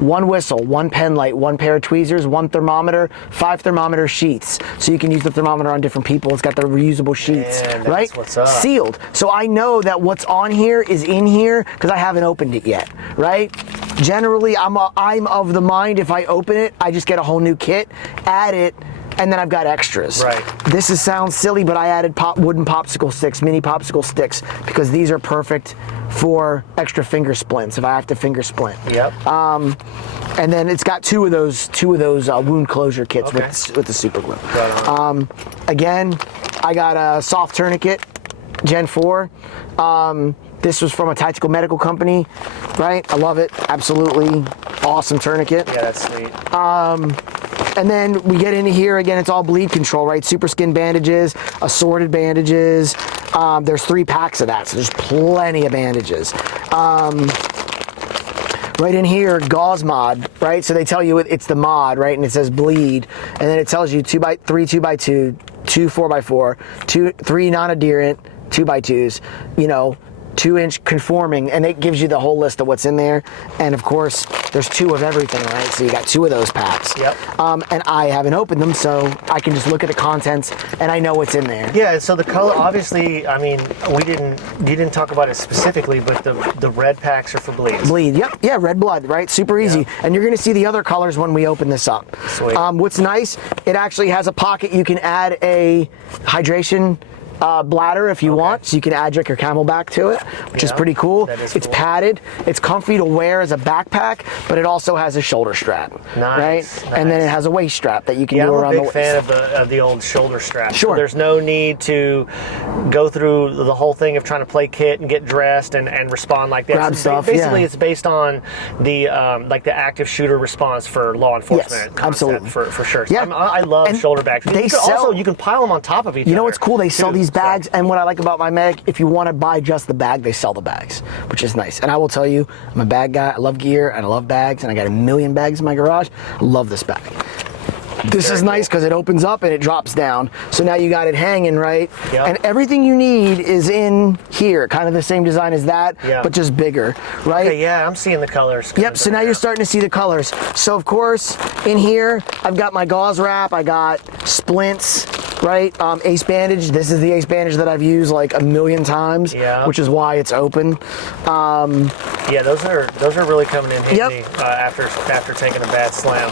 One whistle, one pen light, one pair of tweezers, one thermometer, 5 thermometer sheets. So you can use the thermometer on different people. It's got the reusable sheets, right? What's up. Sealed. So I know that what's on here is in here because I haven't opened it yet, right? Generally, I'm of the mind if I open it, I just get a whole new kit, add it, and then I've got extras. This sounds silly, but I added wooden popsicle sticks, mini popsicle sticks, because these are perfect for extra finger splints if I have to finger splint. And then it's got two of those wound closure kits with the super glue. Again, I got a soft tourniquet, Gen 4. This was from a tactical medical company, right? I love it. Absolutely awesome tourniquet. Yeah, that's sweet. And then we get into here, again, it's all bleed control, right? Super skin bandages, assorted bandages. There's 3 packs of that, so there's plenty of bandages. Right in here, gauze mod, right? So they tell you it's the mod, right? And it says bleed. And then it tells you 2x3, 2x2, 2 4x4, 3 non-adherent, 2x2s, you know, 2-inch conforming, and it gives you the whole list of what's in there. And of course, there's 2 of everything, right? So you got 2 of those packs. And I haven't opened them, so I can just look at the contents and I know what's in there. Yeah, so the color, obviously, I mean, you didn't talk about it specifically, but the red packs are for bleeds. Bleed, yeah, red blood, right? Super easy. And you're gonna see the other colors when we open this up. Sweet. What's nice, it actually has a pocket. You can add a hydration bladder if you want, so you can add your Camelback to it, which is pretty cool. It's padded, it's comfy to wear as a backpack, but it also has a shoulder strap, right? And then it has a waist strap that you can do around the waist. I'm a big fan of the old shoulder strap. So there's no need to go through the whole thing of trying to play kit and get dressed and respond like that. Grab stuff, basically, it's based on the like the active shooter response for law enforcement. Yes, absolutely, for sure. So I love shoulder bags. You can pile them on top of each other. You know what's cool? They sell these bags, and what I like about my mag, if you want to buy just the bag, they sell the bags, which is nice. And I will tell you, I'm a bag guy. I love gear and I love bags, and I got 1 million bags in my garage. I love this bag. This is nice because it opens up and it drops down. So now you got it hanging, right? And everything you need is in here, kind of the same design as that, but just bigger, right? Okay, yeah, I'm seeing the colors. So now you're starting to see the colors. So of course, in here, I've got my gauze wrap, I got splints, right? Ace bandage. This is the Ace bandage that I've used like a million times, which is why it's open. Yeah, those are really coming in handy after taking a bad slam.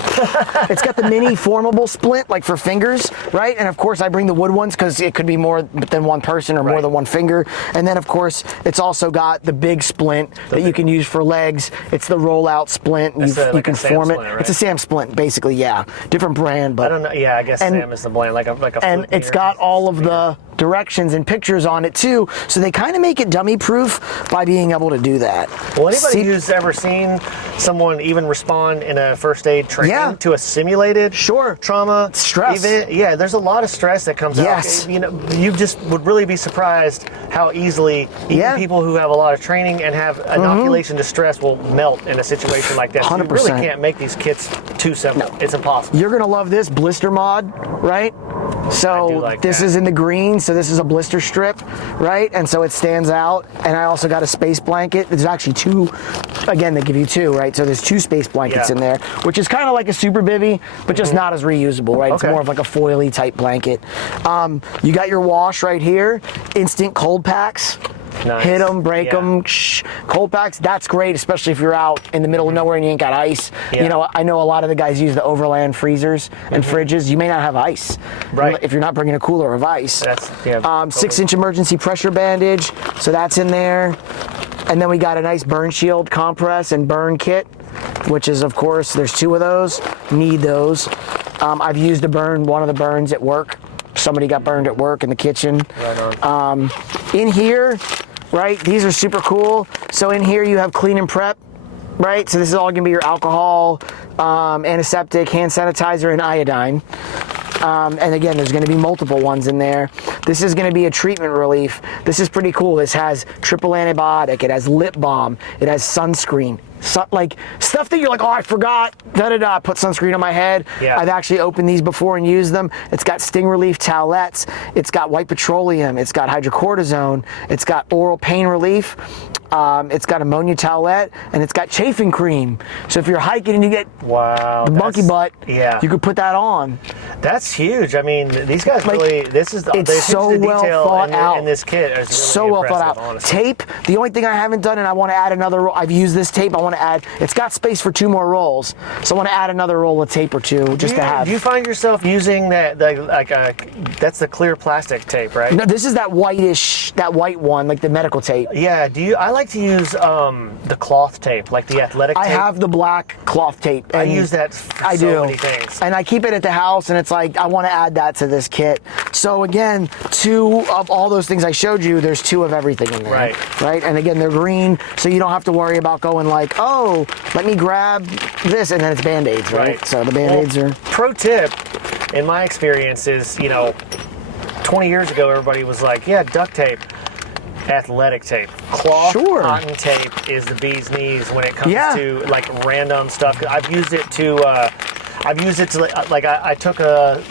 It's got the mini formable splint, like for fingers, right? And of course, I bring the wood ones because it could be more than one person or more than one finger. And then of course, it's also got the big splint that you can use for legs. It's the rollout splint. You can form it. Splint, right? It's a Sam splint, basically. Yeah, different brand, but I don't know. Yeah, I guess Sam is the brand, like a. And it's got all of the directions and pictures on it too, so they kind of make it dummy proof by being able to do that. Well, anybody who's ever seen someone even respond in a first aid training to a simulated trauma stress event, there's a lot of stress that comes out. You know, you just would really be surprised how easily even people who have a lot of training and have inoculation to stress will melt in a situation like this. 100%. You really can't make these kits too simple. No. It's impossible. You're gonna love this blister mod, right? So this is in the green, so this is a blister strip, right? And so it stands out. And I also got a space blanket. There's actually two, again, they give you two, right? So there's two space blankets in there, which is kind of like a super bivvy, but just not as reusable, right? It's more of like a foily type blanket. You got your wash right here, instant cold packs. Nice. Hit them, break them, cold packs. That's great, especially if you're out in the middle of nowhere and you ain't got ice. You know, I know a lot of the guys use the overland freezers and fridges. You may not have ice, if you're not bringing a cooler of ice. That's 6-inch emergency pressure bandage, so that's in there. And then we got a nice burn shield compress and burn kit, which is, of course, there's two of those. Need those. I've used one of the burns at work. Somebody got burned at work in the kitchen. Right on. In here, right, these are super cool. So in here you have clean and prep, right? So this is all gonna be your alcohol, antiseptic, hand sanitizer, and iodine. And again, there's gonna be multiple ones in there. This is gonna be a treatment relief. This is pretty cool. This has triple antibiotic, it has lip balm, it has sunscreen. Like stuff that you're like, oh, I forgot, put sunscreen on my head. I've actually opened these before and used them. It's got sting relief towelettes, it's got white petroleum, it's got hydrocortisone, it's got oral pain relief, it's got ammonia towelette, and it's got chafing cream. So if you're hiking and you get the monkey butt, you could put that on. That's huge. I mean, these guys really, this is it's so well thought out in this kit. Really so well thought out. Honestly. Tape, the only thing I haven't done, and I want to add another roll. I've used this tape, I want to add, it's got space for 2 more rolls. So I want to add another roll of tape or 2 just to have. Do you find yourself using that, that's the clear plastic tape, right? No, this is that white one, like the medical tape. Yeah, I like to use the cloth tape, like the athletic tape. I have the black cloth tape. And I use that for so many things. And I keep it at the house, and it's like, I want to add that to this kit. So again, 2 of all those things I showed you, there's 2 of everything in there. Right? And again, they're green, so you don't have to worry about going like, oh, let me grab this, and then it's Band-Aids, right? So the Band-Aids are... Pro tip, in my experience, is, 20 years ago, everybody was like, yeah, duct tape. Athletic tape. Cloth cotton tape is the bee's knees when it comes to like random stuff. I've used it to like I took a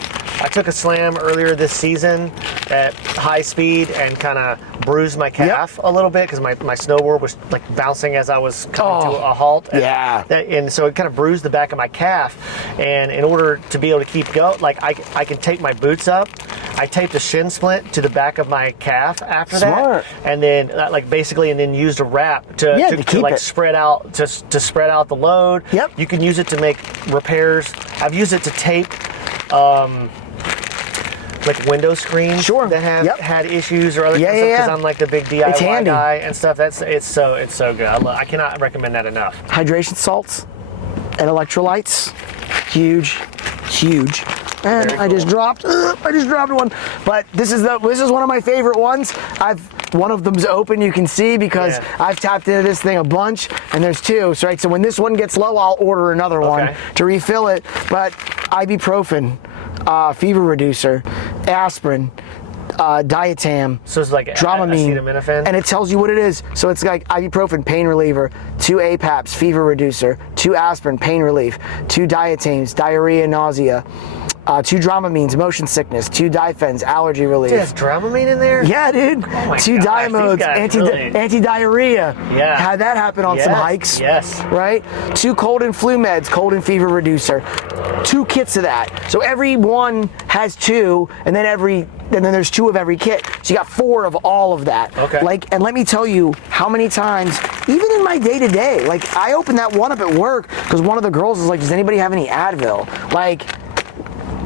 slam earlier this season at high speed and kind of bruised my calf a little bit because my snowboard was like bouncing as I was coming to a halt. And so it kind of bruised the back of my calf. And in order to be able to keep going, like I can take my boots up. I taped a shin splint to the back of my calf after that, and then and then used a wrap to like spread out to spread out the load. You can use it to make repairs. I've used it to tape like window screens that have had issues or other stuff because I'm like the big DIY guy and stuff. It's so good. I cannot recommend that enough. Hydration salts and electrolytes, huge. And I just dropped one, but this is one of my favorite ones. One of them's open, you can see, because I've tapped into this thing a bunch, and there's 2. So so when this one gets low, I'll order another one to refill it. But ibuprofen, fever reducer, aspirin, diatam, So it's like Dramamine, acetaminophen? and it tells you what it is. So it's like ibuprofen, pain reliever, 2 APAPs, fever reducer, 2 aspirin, pain relief, 2 diatames, diarrhea, nausea, 2 Dramamines, motion sickness, 2 dipens, allergy relief. There's Dramamine in there? Yeah, dude. Oh my 2 gosh, diamodes, these guys really- anti-diarrhea. Yeah. Had that happen on some hikes. Yes. Right? 2 cold and flu meds, cold and fever reducer. 2 kits of that. So every one has 2, and then there's 2 of every kit. So you got 4 of all of that. Okay. And let me tell you how many times, even in my day-to-day, I opened that one up at work because one of the girls was like, does anybody have any Advil?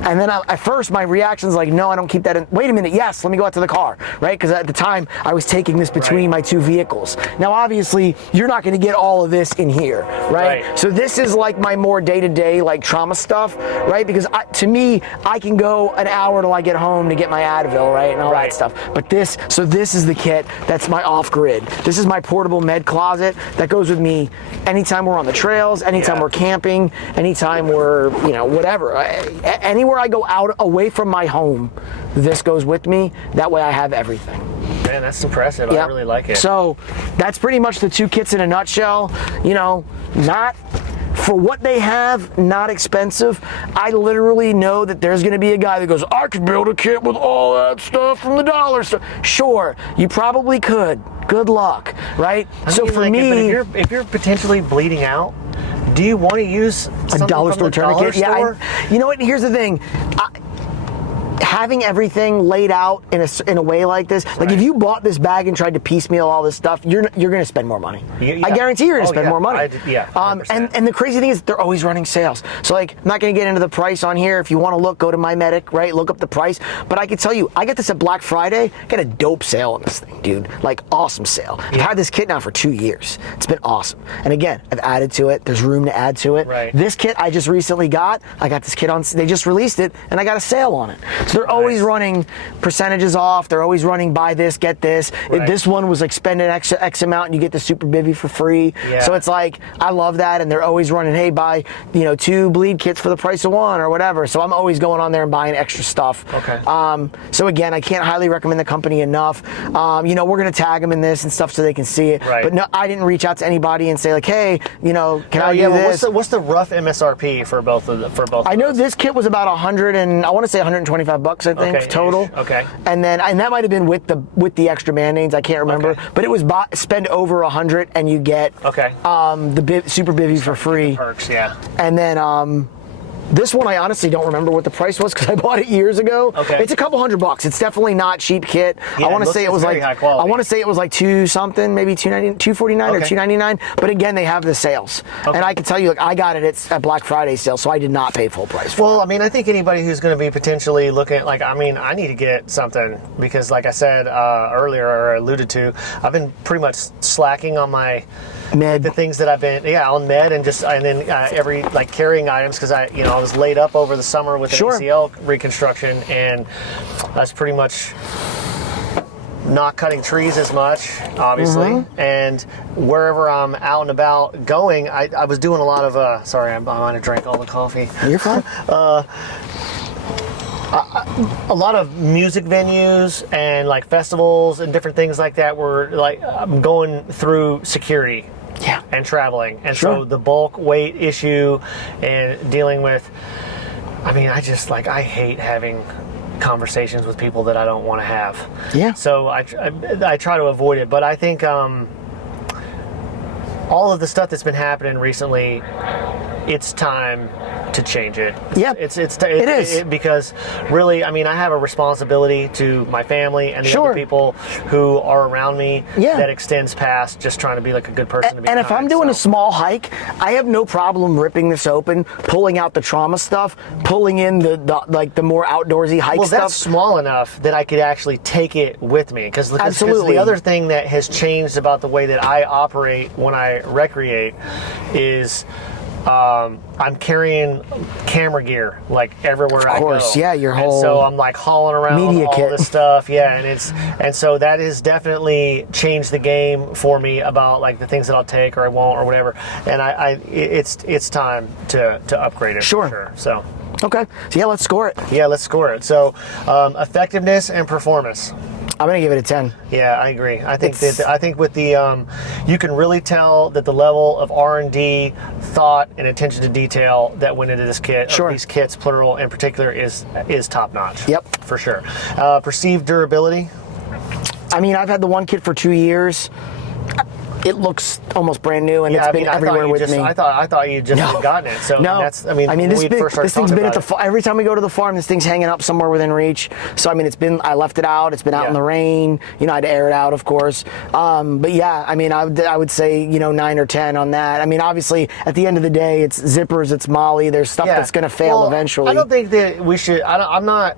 And then at first my reaction's like, no, I don't keep that in. Wait a minute, yes, let me go out to the car, right? Because at the time I was taking this between my 2 vehicles. Now obviously you're not going to get all of this in here, right? So this is like my more day-to-day trauma stuff, right? Because to me, I can go an hour till I get home to get my Advil, right? And all that stuff. But this is the kit that's my off-grid. This is my portable med closet that goes with me anytime we're on the trails, anytime we're camping, anytime we're, whatever. Anywhere I go out away from my home, this goes with me. That way I have everything. Man, that's impressive. I really like it. So that's pretty much the 2 kits in a nutshell. Not for what they have, not expensive. I literally know that there's going to be a guy that goes, I could build a kit with all that stuff from the dollar store. Sure, you probably could. Good luck, right? So for me, if you're potentially bleeding out, do you want to use a dollar store tourniquet? Yeah, you know what? Here's the thing. Having everything laid out in a way like this, if you bought this bag and tried to piecemeal all this stuff, you're going to spend more money. I guarantee you're going to spend more money. And the crazy thing is they're always running sales. So I'm not going to get into the price on here. If you want to look, go to My Medic, right? Look up the price. But I can tell you, I got this at Black Friday. Got a dope sale on this thing, dude. Awesome sale. I've had this kit now for 2 years. It's been awesome. And again, I've added to it. There's room to add to it. This kit I just recently got. I got this kit they just released it, and I got a sale on it. So they're always running percentages off. They're always running buy this, get this. This one was spend an X amount and you get the super bivvy for free. So it's I love that, and they're always running, hey, buy 2 bleed kits for the price of 1 or whatever. So I'm always going on there and buying extra stuff. So again, I can't highly recommend the company enough. We're going to tag them in this and stuff so they can see it. But no, I didn't reach out to anybody and say hey, can I do this? What's the rough MSRP for both? I know this kit was about I want to say $125, I think, total. And that might have been with the extra mayonnaise. I can't remember, but it was spend over 100 and you get the super bivvy for free. Perks, And then this one I honestly don't remember what the price was because I bought it years ago. It's a couple $100. It's definitely not cheap kit. I want to say it was high quality. I want to say it was 2 something, maybe $249 or $299. But again, they have the sales, and I can tell you, I got it at Black Friday sale, so I did not pay full price. Well, I think anybody who's going to be potentially looking at I need to get something because, like I said earlier or alluded to, I've been pretty much slacking on my med, the things that I've been on med and then every carrying items because I was laid up over the summer with an ACL reconstruction, and that's pretty much not cutting trees as much, obviously. And wherever I'm out and about going, I was doing a lot of sorry, I might have drank all the coffee. You're fine. A lot of music venues and festivals and different things like that were I'm going through security and traveling, and so the bulk weight issue and dealing with I hate having conversations with people that I don't want to have. So I try to avoid it, but I think all of the stuff that's been happening recently, it's time to change it. It is because really, I have a responsibility to my family and the other people who are around me that extends past just trying to be a good person. And if I'm doing a small hike, I have no problem ripping this open, pulling out the trauma stuff, pulling in the more outdoorsy hike stuff. Well, that's small enough that I could actually take it with me because the other thing that has changed about the way that I operate when I recreate is I'm carrying camera gear everywhere I go. Of course, your whole. And so I'm hauling around media all kit. this stuff, and so that has definitely changed the game for me about the things that I'll take or I won't or whatever. And it's time to upgrade it. For sure. So. Okay. So yeah, let's score it. Yeah, let's score it. So effectiveness and performance. I'm gonna give it a 10. Yeah, I agree. I think with the you can really tell that the level of R&D, thought, and attention to detail that went into this kit, sure. these kits plural in particular, is top notch. Yep, for sure. Perceived durability. I mean, I've had the one kit for 2 years. It looks almost brand new, and it's been everywhere with me. I thought you just had gotten it. So no, this thing's been at the every time we go to the farm, this thing's hanging up somewhere within reach. So I mean, I left it out. It's been out in the rain. You know, I had to air it out, of course. But yeah, I mean, I would say 9 or 10 on that. I mean, obviously, at the end of the day, it's zippers, it's Molly. There's stuff that's going to fail eventually. I don't think that we should. I'm not.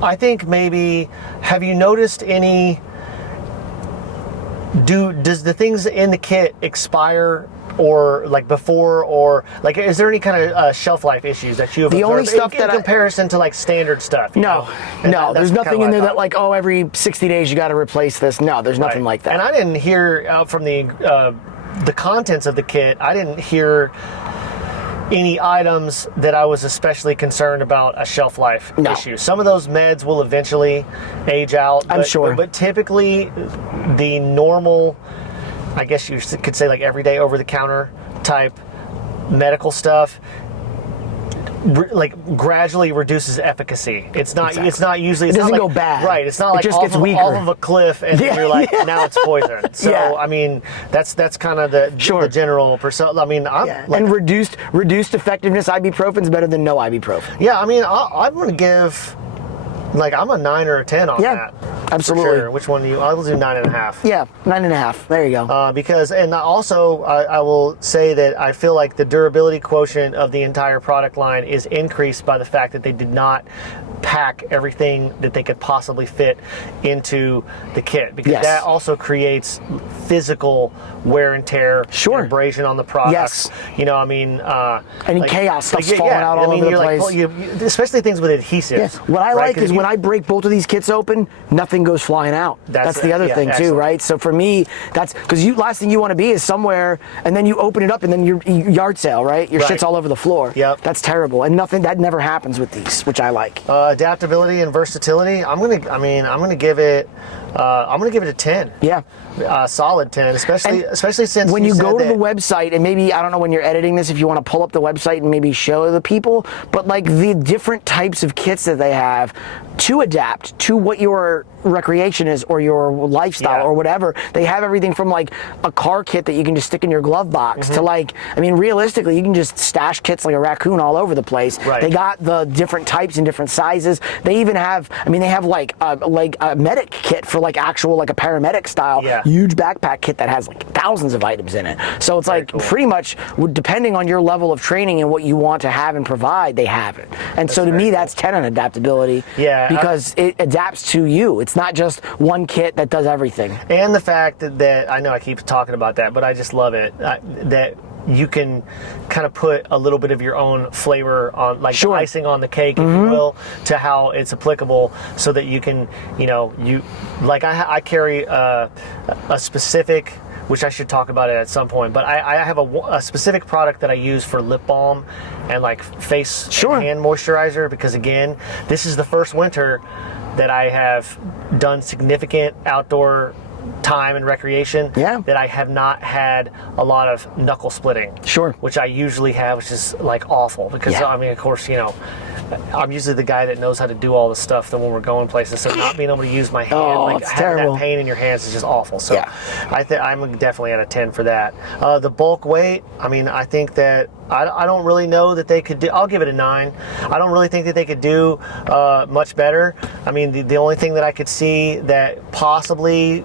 I think maybe. Have you noticed any? Does the things in the kit expire or like before, or like is there any kind of shelf life issues that you have the observed only stuff in comparison to like standard stuff? No, there's nothing in there that like, oh, every 60 days you got to replace this. No, there's nothing like that. And I didn't hear from the contents of the kit, I didn't hear any items that I was especially concerned about a shelf life issue. Some of those meds will eventually age out. I'm sure. But typically the normal, I guess you could say like everyday over-the-counter type medical stuff, like gradually reduces efficacy. It's not. Exactly. It's not usually. It doesn't go bad. Right. It's not like just off of a cliff and you're like now it's poison. So I mean that's kind of the general percent. I mean, and reduced effectiveness ibuprofen's better than no ibuprofen. Yeah. I mean, I'm going to give. Like I'm a 9 or a 10 on that. Absolutely. Sure. Which one do you? I will do 9.5. Yeah, 9.5. There you go. Because, and also, I will say that I feel like the durability quotient of the entire product line is increased by the fact that they did not pack everything that they could possibly fit into the kit, because that also creates physical wear and tear, and abrasion on the products. Yes. You know, I mean, any chaos, stuff's falling out all over the place. Especially things with adhesives. Yeah. What I like is when I break both of these kits open, nothing goes flying out. That's the other thing too, right? So for me, that's because last thing you want to be is somewhere and then you open it up and then your yard sale, right? Your shit's all over the floor. Yep. That's terrible, and that never happens with these, which I like. Adaptability and versatility. I'm gonna give it a 10. Yeah. Solid 10, especially since when you go to the website, and maybe I don't know when you're editing this if you want to pull up the website and maybe show the people, but like the different types of kits that they have to adapt to what your recreation is or your lifestyle or whatever. They have everything from like a car kit that you can just stick in your glove box to like, I mean, realistically, you can just stash kits like a raccoon all over the place. Right. They got the different types and different sizes. They even have, they have like a medic kit for like actual like a paramedic style huge backpack kit that has like thousands of items in it. So it's pretty much depending on your level of training and what you want to have and provide, they have it. And so to me, that's 10 on adaptability. Yeah. Because it adapts to you. It's not just one kit that does everything. And the fact that I know I keep talking about that, but I just love it, that you can kind of put a little bit of your own flavor on, like the icing on the cake, if you will, to how it's applicable, so that you can, I carry a specific, which I should talk about it at some point, but I have a specific product that I use for lip balm and like face and hand moisturizer, because again, this is the first winter that I have done significant outdoor time and recreation that I have not had a lot of knuckle splitting, which I usually have, which is like awful, because I mean, of course, I'm usually the guy that knows how to do all the stuff that when we're going places, so not being able to use my hand, like having terrible. That pain in your hands is just awful. So I'm definitely at a 10 for that. The bulk weight, I mean, I think that I don't really know that they could do. I'll give it a 9. I don't really think that they could do much better. I mean, the only thing that I could see that possibly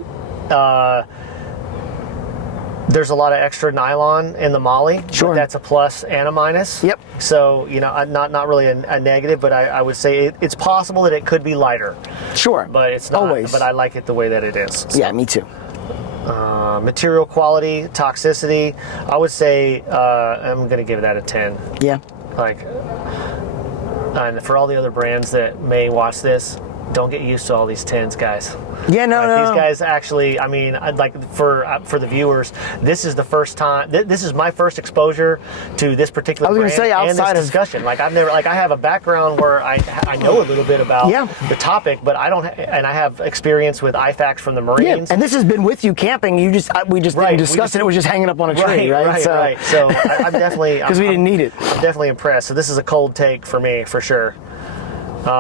there's a lot of extra nylon in the Molly. But that's a plus and a minus. Yep. So, not really a negative, but I would say it's possible that it could be lighter. Sure. But it's not. Always. But I like it the way that it is. So. Yeah, me too. Material quality, toxicity, I would say I'm going to give that a 10. Yeah. And for all the other brands that may watch this, don't get used to all these tins, guys. Yeah, no. These guys actually, I mean, I'd like for the viewers, this is the first time. This is my first exposure to this particular brand and this discussion. Like I've never, like I have a background where I know a little bit about the topic, but I don't, and I have experience with IFAKs from the Marines. Yeah, and this has been with you camping. We just didn't discuss it. It was just hanging up on a tree, right? Right. So I'm definitely because we didn't need it. I'm definitely impressed. So this is a cold take for me, for sure.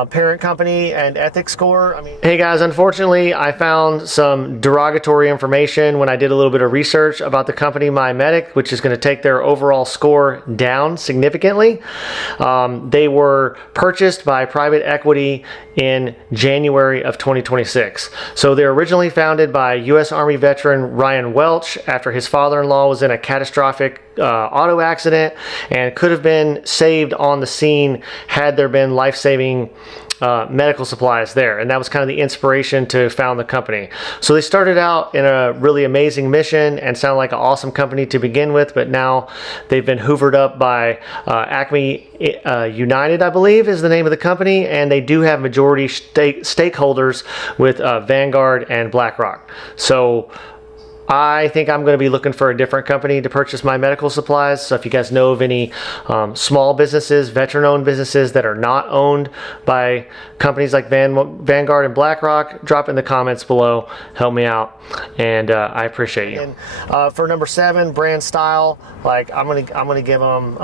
Parent company and ethics score. I mean, hey guys, unfortunately I found some derogatory information when I did a little bit of research about the company MyMedic, which is going to take their overall score down significantly. They were purchased by private equity in January of 2026. So they're originally founded by U.S. Army veteran Ryan Welch after his father-in-law was in a catastrophic auto accident and could have been saved on the scene had there been life-saving medical supplies there, and that was kind of the inspiration to found the company. So they started out in a really amazing mission and sound like an awesome company to begin with, but now they've been hoovered up by Acme United, I believe is the name of the company, and they do have majority stakeholders with Vanguard and BlackRock. So I think I'm going to be looking for a different company to purchase my medical supplies. So if you guys know of any small businesses, veteran-owned businesses that are not owned by companies like Vanguard and BlackRock, drop in the comments below. Help me out, and I appreciate you. And for number 7, brand style, like I'm gonna give them.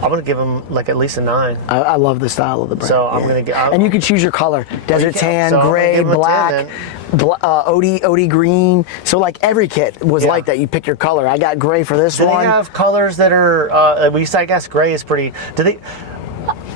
I'm gonna give them like at least a 9. I love the style of the brand. So I'm gonna get. And you can choose your color: desert tan, gray, black. OD green. So like every kit was like that. You pick your color. I got gray for this one. Do they have colors that are? I guess gray is pretty.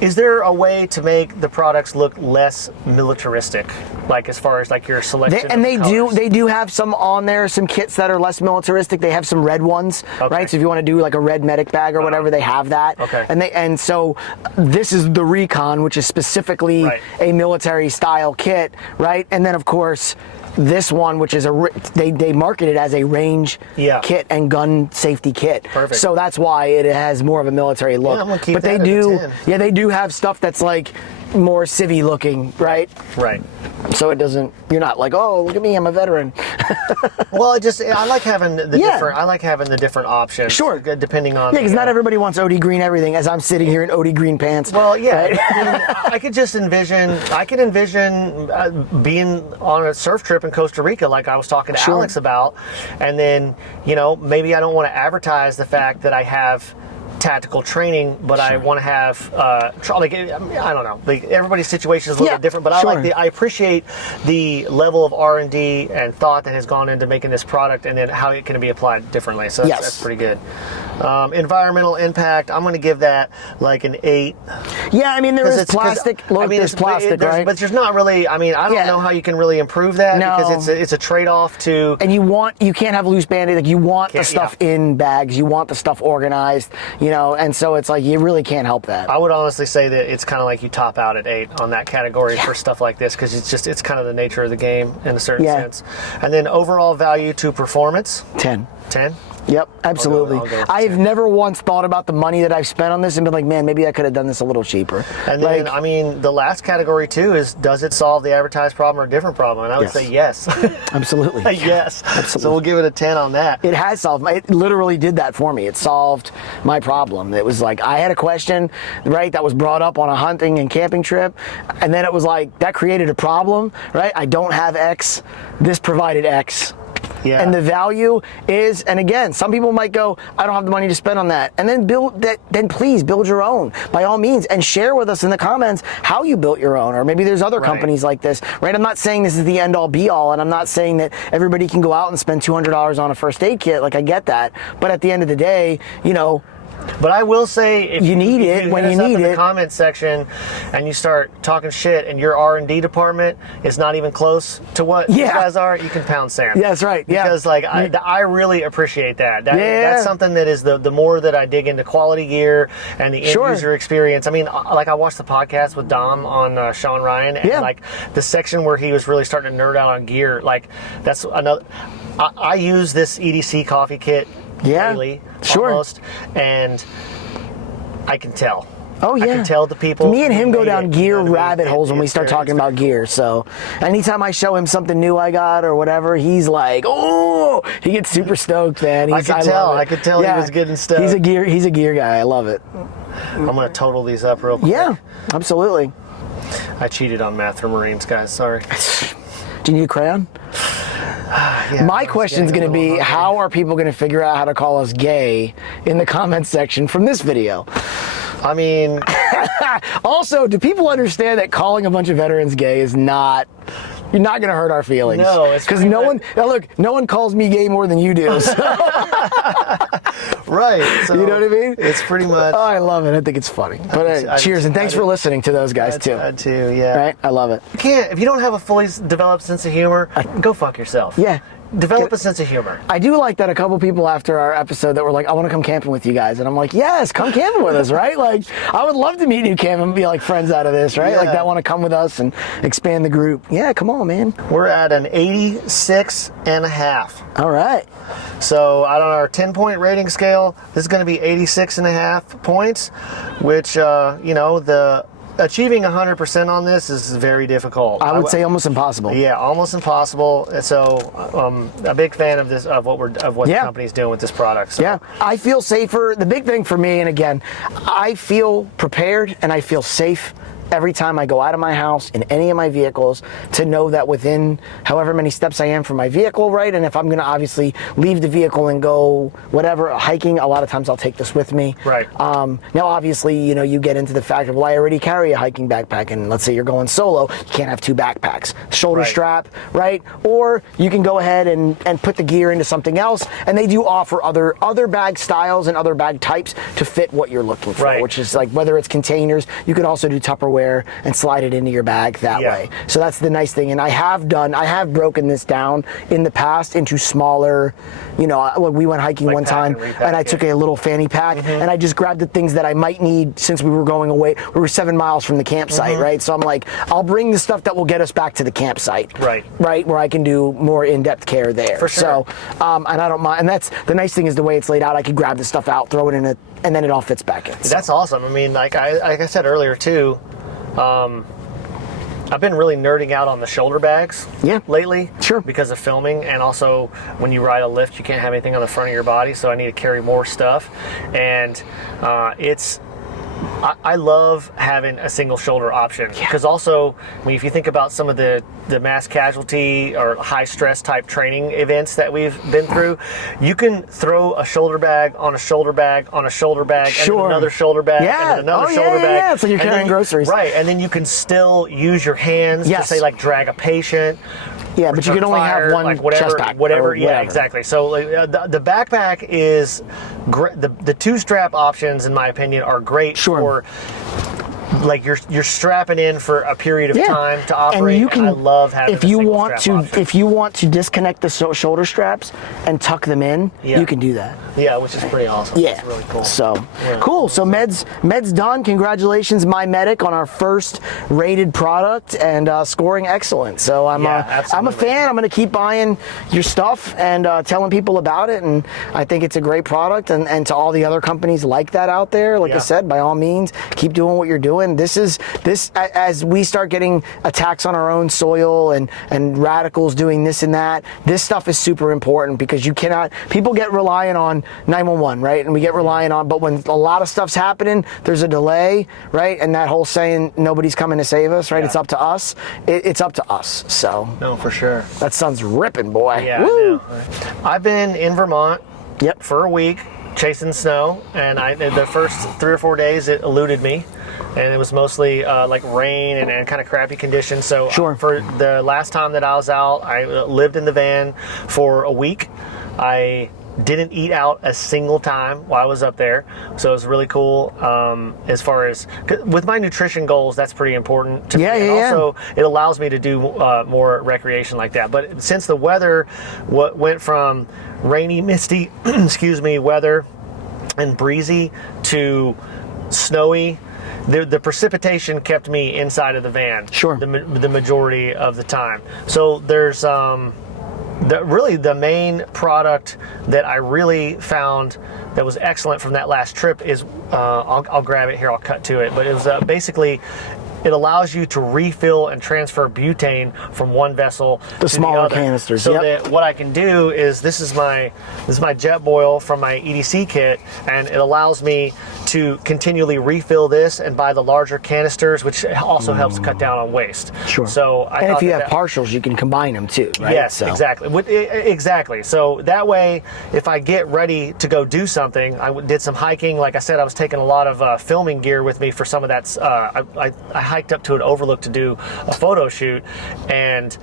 Is there a way to make the products look less militaristic, like as far as like your selection? They do have some on there, some kits that are less militaristic. They have some red ones, right? So if you want to do like a red medic bag or whatever, they have that. Okay. And so this is the Recon, which is specifically a military style kit, right? And then of course this one, which is they market it as a range kit and gun safety kit. Perfect. So that's why it has more of a military look. Yeah, I'm gonna keep that they do have stuff that's like more civvy looking, right? Right. So it doesn't. You're not like, oh, look at me, I'm a veteran. Well, I like having the different. I like having the different options. Sure. Depending on. Yeah, because not everybody wants OD green everything. As I'm sitting here in OD green pants. Well, yeah. Right? I could just envision. I could envision being on a surf trip in Costa Rica, like I was talking to Alex about, and then maybe I don't want to advertise the fact that I have tactical training, but I want to have I don't know, like everybody's situation is a little bit different, but I appreciate the level of R&D and thought that has gone into making this product, and then how it can be applied differently. So that's pretty good. Environmental impact, I'm going to give that like an 8. Yeah, I mean there is plastic. There's plastic, right? But there's not really. I mean, I don't know how you can really improve that because it's a trade-off to. And you can't have loose Band-Aid. Like you want the stuff in bags. You want the stuff organized. And so it's like you really can't help that. I would honestly say that it's kind of like you top out at 8 on that category for stuff like this, because it's kind of the nature of the game in a certain sense. And then overall value to performance, 10. 10? Yep, absolutely. I've never once thought about the money that I've spent on this and been like, man, maybe I could have done this a little cheaper. And then, I mean, the last category too is, does it solve the advertised problem or a different problem? And I would say yes. Absolutely. Yes. Absolutely. So we'll give it a 10 on that. It has solved. It literally did that for me. It solved my problem. It was like, I had a question, right, that was brought up on a hunting and camping trip, and then it was like, that created a problem, right? I don't have X. This provided X. Yeah. And the value is, and again, some people might go, I don't have the money to spend on that. And then then please build your own by all means, and share with us in the comments how you built your own, or maybe there's other companies like this, right? I'm not saying this is the end all be all, and I'm not saying that everybody can go out and spend $200 on a first aid kit. Like, I get that. But at the end of the day, but I will say, if you need it when you need it in the comment section, and you start talking shit, and your R&D department is not even close to what you guys are, you can pound sand. Yeah, that's right. Yeah, because like I really appreciate that. That's something that is the more that I dig into quality gear and the end user experience. I mean, like I watched the podcast with Dom on Sean Ryan, and like the section where he was really starting to nerd out on gear. Like that's another. I use this EDC coffee kit daily, almost, and I can tell. Oh yeah. I can tell the people. Me and him go down gear you know rabbit holes when we start talking about gear. So anytime I show him something new I got or whatever, he's like, oh, he gets super stoked, man. I could tell he was getting stoked. He's a gear guy. I love it. I'm gonna total these up real quick. Yeah, absolutely. I cheated on math for Marines, guys. Sorry. Do you need a crayon? Yeah, my question's going to be, how are people going to figure out how to call us gay in the comments section from this video? I mean... Also, do people understand that calling a bunch of veterans gay is not... You're not going to hurt our feelings. No, it's because no one calls me gay more than you do. So. Right. So you know what I mean? It's pretty much... Oh, I love it. I think it's funny. But cheers, and thanks for listening to those guys, too. I too, yeah. Right? I love it. If you don't have a fully developed sense of humor, go fuck yourself. Yeah. Develop a sense of humor. I do like that a couple people after our episode that were like, I want to come camping with you guys. And I'm like, yes, come camping with us, right? Like, I would love to meet you camping and be like friends out of this, right? Yeah. Like that want to come with us and expand the group. Yeah, come on, man. We're at an 86.5. All right. So on our 10-point rating scale, this is going to be 86.5 points, which, achieving 100% on this is very difficult. I would say almost impossible. Yeah, almost impossible. So, a big fan of this, of what the company's doing with this product. So. Yeah, I feel safer. The big thing for me, and again, I feel prepared and I feel safe every time I go out of my house in any of my vehicles to know that within however many steps I am from my vehicle, right? And if I'm going to obviously leave the vehicle and go whatever, hiking, a lot of times I'll take this with me. Right. Now, obviously, you get into the fact of, well, I already carry a hiking backpack, and let's say you're going solo, you can't have two backpacks. Shoulder strap, right? Or you can go ahead and put the gear into something else, and they do offer other bag styles and other bag types to fit what you're looking for, which is like whether it's containers, you could also do Tupperware and slide it into your bag that way. So that's the nice thing. And I have broken this down in the past into smaller, we went hiking one time and I took a little fanny pack and I just grabbed the things that I might need since we were going away. We were 7 miles from the campsite, right? So I'm like, I'll bring the stuff that will get us back to the campsite. Right, where I can do more in-depth care there. For sure. So, and I don't mind. And that's the nice thing is the way it's laid out, I could grab the stuff out, throw it in it, and then it all fits back in. That's awesome. I mean, like I said earlier too, I've been really nerding out on the shoulder bags lately because of filming, and also when you ride a lift you can't have anything on the front of your body, so I need to carry more stuff, and I love having a single shoulder option because also, if you think about some of the mass casualty or high stress type training events that we've been through, you can throw a shoulder bag on a shoulder bag on a shoulder bag and then another shoulder bag and then another shoulder bag. Yeah, it's like you're carrying groceries. Right, and then you can still use your hands to say like drag a patient. Yeah, but you can only have one chest pack. Whatever. Yeah, exactly. So the backpack is great. The two strap options, in my opinion, are great for like you're strapping in for a period of time to operate. And you can, I love having if you want to disconnect the shoulder straps and tuck them in, you can do that. Yeah, which is pretty awesome. Yeah, it's really cool. So cool. So Med's done. Congratulations, My Medic, on our first rated product and scoring excellent. So I'm a fan. I'm going to keep buying your stuff and telling people about it. And I think it's a great product. And to all the other companies like that out there, like I said, by all means, keep doing what you're doing. This as we start getting attacks on our own soil and radicals doing this and that, this stuff is super important because people get reliant on 911, right? And we get reliant on, but when a lot of stuff's happening, there's a delay, right? And that whole saying, nobody's coming to save us, right? It's up to us. It's up to us. So. No, for sure. That sun's ripping, boy. Yeah, woo! I've been in Vermont for a week chasing snow, and the first 3 or 4 days it eluded me. And it was mostly like rain and kind of crappy conditions. So for the last time that I was out, I lived in the van for a week. I didn't eat out a single time while I was up there. So it was really cool. As far as with my nutrition goals, that's pretty important to me. And also it allows me to do more recreation like that. But since the weather went from rainy, misty, weather and breezy to snowy, the precipitation kept me inside of the van the majority of the time. So there's really the main product that I really found that was excellent from that last trip is, I'll grab it here, I'll cut to it, but it was basically, it allows you to refill and transfer butane from one vessel to the smaller other. canisters. So that what I can do is, this is my JetBoil from my EDC kit, and it allows me to continually refill this and buy the larger canisters, which also helps cut down on waste. Sure. So and if you have partials, you can combine them too, right? Yes, exactly. Exactly. So that way, if I get ready to go do something, I did some hiking. Like I said, I was taking a lot of filming gear with me for some of that. I hiked up to an overlook to do a photo shoot, and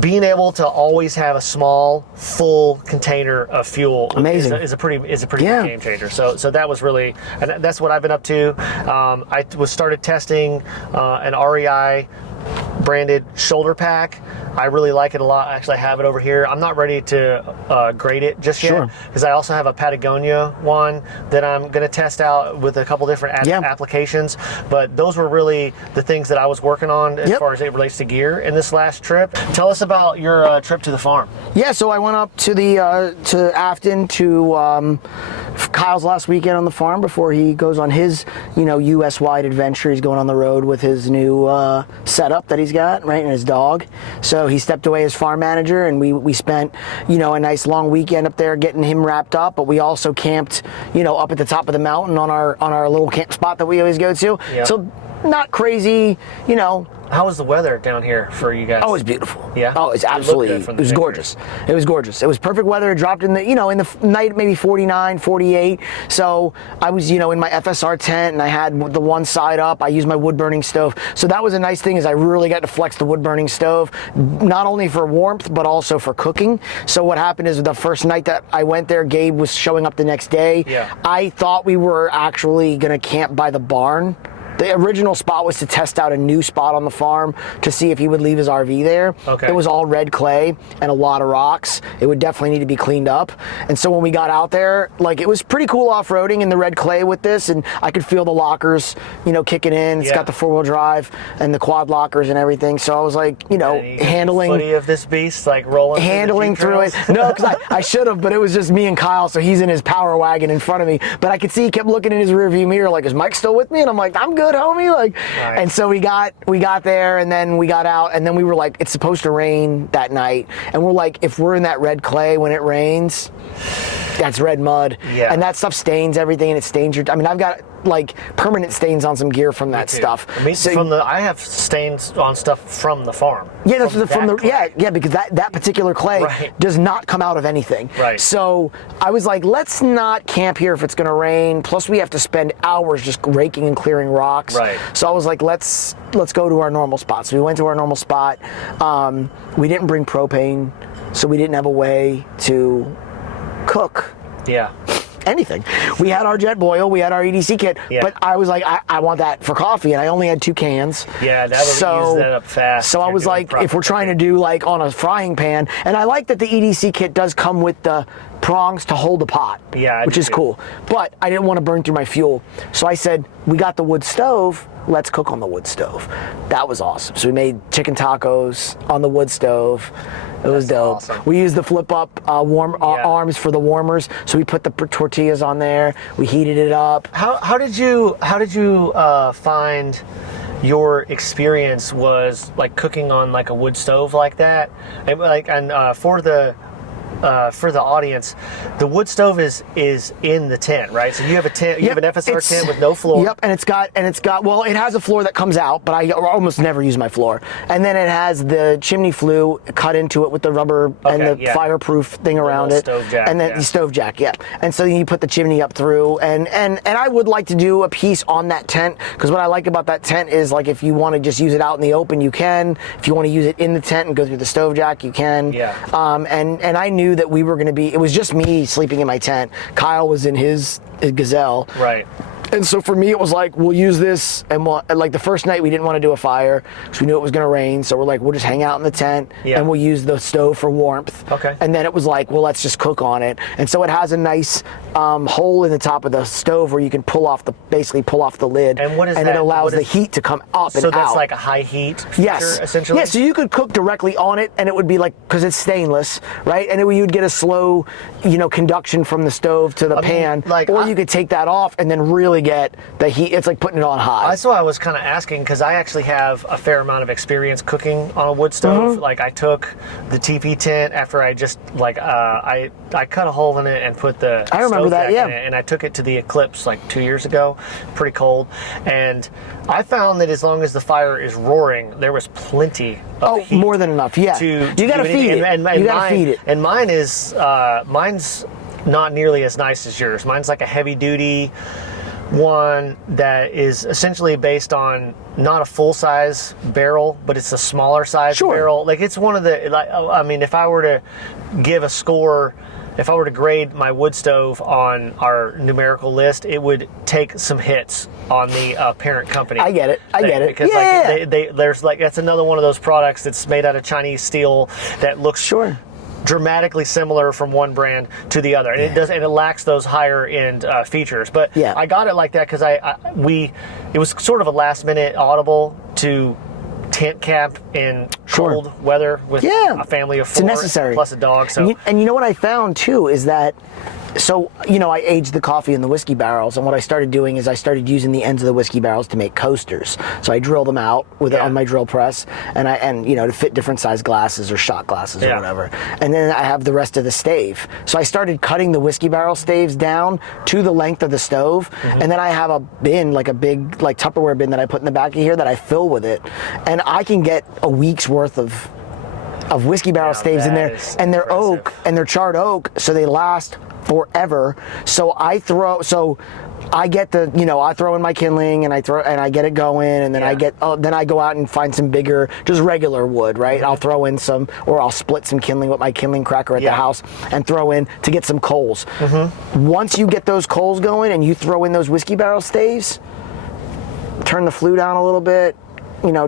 being able to always have a small, full container of fuel is a pretty big game changer. So that was really, and that's what I've been up to. I started testing an REI branded shoulder pack. I really like it a lot. Actually, I have it over here. I'm not ready to grade it just yet, because I also have a Patagonia one that I'm going to test out with a couple different applications. But those were really the things that I was working on as far as it relates to gear in this last trip. Tell us about your trip to the farm. Yeah, so I went up to the to Afton to Kyle's last weekend on the farm before he goes on his U.S. wide adventure. He's going on the road with his new setup that he's got, right, and his dog. So he stepped away as farm manager, and we spent a nice long weekend up there getting him wrapped up. But we also camped up at the top of the mountain on our little camp spot that we always go to. Yep. So not crazy, How was the weather down here for you guys? Oh, it was beautiful. Yeah. Oh, it's absolutely. It was gorgeous. It was gorgeous. It was perfect weather. It dropped in the in the night maybe 49, 48. So I was in my FSR tent, and I had the one side up. I used my wood burning stove. So that was a nice thing, is I really got to flex the wood burning stove, not only for warmth but also for cooking. So what happened is, the first night that I went there, Gabe was showing up the next day. Yeah. I thought we were actually gonna camp by the barn. The original spot was to test out a new spot on the farm to see if he would leave his RV there. Okay. It was all red clay and a lot of rocks. It would definitely need to be cleaned up. And so when we got out there, it was pretty cool off-roading in the red clay with this, and I could feel the lockers, kicking in. It's got the four-wheel drive and the quad lockers and everything. So I was handling footy of this beast, rolling through it. No, because I should have, but it was just me and Kyle, so he's in his power wagon in front of me. But I could see he kept looking in his rearview mirror, is Mike still with me? And I'm like, I'm good, homie. Nice. And so we got there, and then we got out, and then we were it's supposed to rain that night, and we're if we're in that red clay when it rains, that's red mud, and that stuff stains everything, and it stains your. I've got permanent stains on some gear from that stuff. I have stains on stuff from the farm. Yeah, that's because that particular clay does not come out of anything. Right. So I was let's not camp here if it's going to rain. Plus, we have to spend hours just raking and clearing rocks. Right. So I was let's go to our normal spot. So we went to our normal spot. We didn't bring propane, so we didn't have a way to cook. Yeah. Anything. We had our JetBoil, we had our EDC kit, but I was I want that for coffee, and I only had 2 cans. Yeah, that would use that up fast. So I was if we're trying to do on a frying pan, and I like that the EDC kit does come with the prongs to hold the pot, which is cool. But I didn't want to burn through my fuel, so I said, we got the wood stove, let's cook on the wood stove. That was awesome. So we made chicken tacos on the wood stove. It was dope. Awesome. We used the flip-up arms for the warmers, so we put the tortillas on there. We heated it up. How did you find your experience was cooking on a wood stove like that? And for the audience, the wood stove is in the tent, right? So you have a tent, you have an FSR tent with no floor. Yep, and it's got well, it has a floor that comes out, but I almost never use my floor. And then it has the chimney flue cut into it with the rubber and the fireproof thing around it. Stove jack, and then the stove jack, And so you put the chimney up through, and I would like to do a piece on that tent, because what I like about that tent is if you want to just use it out in the open, you can. If you want to use it in the tent and go through the stove jack, you can. Yeah. And I knew that we were going to be, it was just me sleeping in my tent. Kyle was in his Gazelle. Right. And so for me, it was like, we'll use this, and like the first night we didn't want to do a fire because we knew it was going to rain. So we're like, we'll just hang out in the tent and we'll use the stove for warmth. Okay. And then it was like, well, let's just cook on it. And so it has a nice hole in the top of the stove where you can basically pull off the lid. And what is and that? it allows the heat to come up and out. So that's like a high heat feature, essentially? Yeah, so you could cook directly on it, and it would be like, because it's stainless, right? And you'd get a slow, conduction from the stove to the pan. Or you could take that off and then really get the heat. It's like putting it on high. That's why I was kind of asking, because I actually have a fair amount of experience cooking on a wood stove. Like, I took the TP tent after I just, I cut a hole in it and put the stove back in it, and I took it to the Eclipse like 2 years ago, pretty cold. And I found that as long as the fire is roaring, there was plenty of heat. More than enough, yeah. You gotta feed it. You gotta feed it. And mine is, mine's not nearly as nice as yours. Mine's like a heavy duty one that is essentially based on not a full-size barrel, but it's a smaller size barrel. Like, it's one of the, if I were to give a score, if I were to grade my wood stove on our numerical list, it would take some hits on the parent company. I get it. Because there's that's another one of those products that's made out of Chinese steel that looks dramatically similar from one brand to the other, and it lacks those higher end features. But I got it like that because it was sort of a last minute audible to tent camp in cold weather with a family of 4 plus a dog. So and you know what I found too is that, so, I aged the coffee in the whiskey barrels, and what I started doing is I started using the ends of the whiskey barrels to make coasters. So I drill them out with it on my drill press, and to fit different size glasses or shot glasses or whatever. And then I have the rest of the stave. So I started cutting the whiskey barrel staves down to the length of the stove, and then I have a bin, like a big Tupperware bin that I put in the back of here that I fill with it, and I can get a week's worth of whiskey barrel staves in there, and they're oak, and they're charred oak, so they last forever. So I throw in my kindling, and I get it going, and then then I go out and find some bigger, just regular wood, right? I'll throw in some, or I'll split some kindling with my kindling cracker at the house and throw in to get some coals. Once you get those coals going and you throw in those whiskey barrel staves, turn the flue down a little bit,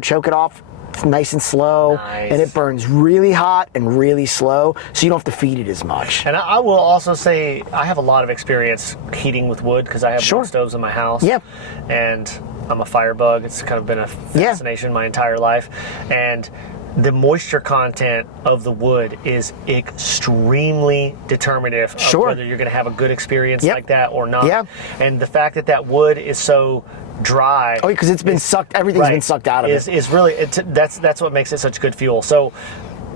choke it off. It's nice and slow, and it burns really hot and really slow, so you don't have to feed it as much. And I will also say I have a lot of experience heating with wood because I have wood stoves in my house. And I'm a firebug. It's kind of been a fascination my entire life. And the moisture content of the wood is extremely determinative of whether you're going to have a good experience like that or not. And the fact that wood is so dry, because it's been sucked, everything's been sucked out of it, is really that's what makes it such good fuel. So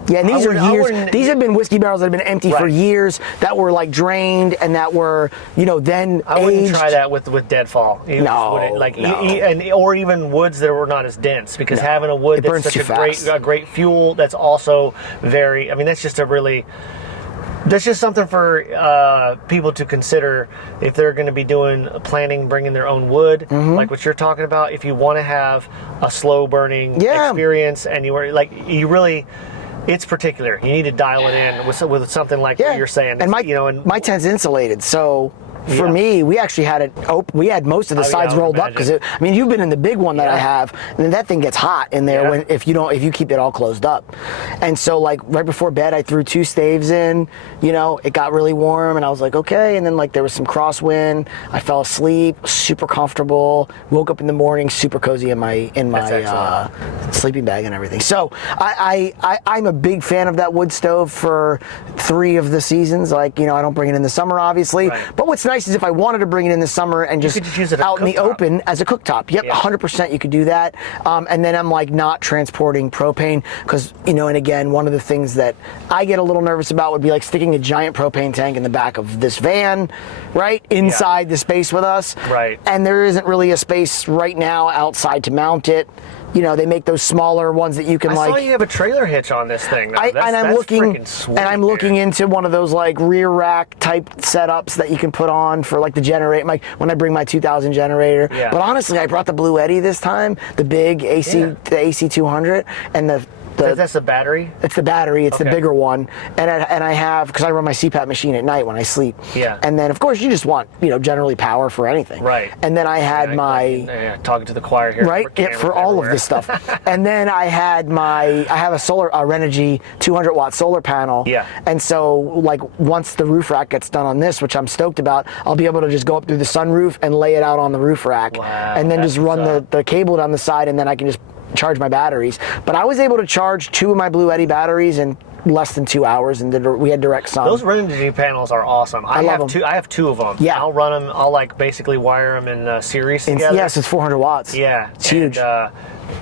and these are years. These have been whiskey barrels that have been empty for years, that were drained, and that were then I wouldn't try that with deadfall. Or even woods that were not as dense, because having a wood that's such a great fuel that's also very. That's just that's just something for people to consider if they're going to be planning bringing their own wood, like what you're talking about. If you want to have a slow burning experience, and it's particular. You need to dial it in with something like what you're saying. And my tent's insulated, so for me, we actually had it open. We had most of the sides rolled up because you've been in the big one that I have, and that thing gets hot in there if you keep it all closed up. And so right before bed, I threw 2 staves in. It got really warm, and I was like, okay. And then there was some crosswind. I fell asleep, super comfortable. Woke up in the morning, super cozy in my sleeping bag and everything. So I'm a big fan of that wood stove for 3 of the seasons. I don't bring it in the summer, obviously, but what's nice is if I wanted to bring it in the summer and just use it out in the open as a cooktop. 100% you could do that. And then I'm not transporting propane, because and again, one of the things that I get a little nervous about would be sticking a giant propane tank in the back of this van, right inside the space with us, and there isn't really a space right now outside to mount it. They make those smaller ones that you can I saw you have a trailer hitch on this thing. I'm looking into one of those rear rack type setups that you can put on for the generator. When I bring my 2000 generator. But honestly, I brought the Blue Eddy this time, the big AC, the AC 200, and That's the battery? It's the battery. It's the bigger one. And I have, because I run my CPAP machine at night when I sleep. Yeah. And then, of course, you just want, generally power for anything. Right. And then I had talking to the choir here. Right? For all of this stuff. And then I have a solar, Renogy 200-watt solar panel. Yeah. And so, like, once the roof rack gets done on this, which I'm stoked about, I'll be able to just go up through the sunroof and lay it out on the roof rack. Wow, and then just run the cable down the side, and then I can just charge my batteries. But I was able to charge 2 of my Blue Eddy batteries in less than 2 hours, and we had direct sun. Those Renogy panels are awesome. I have 2. I have 2 of them. Yeah. I'll run them. I'll basically wire them in series together. Yes, it's 400 watts. Yeah, it's huge.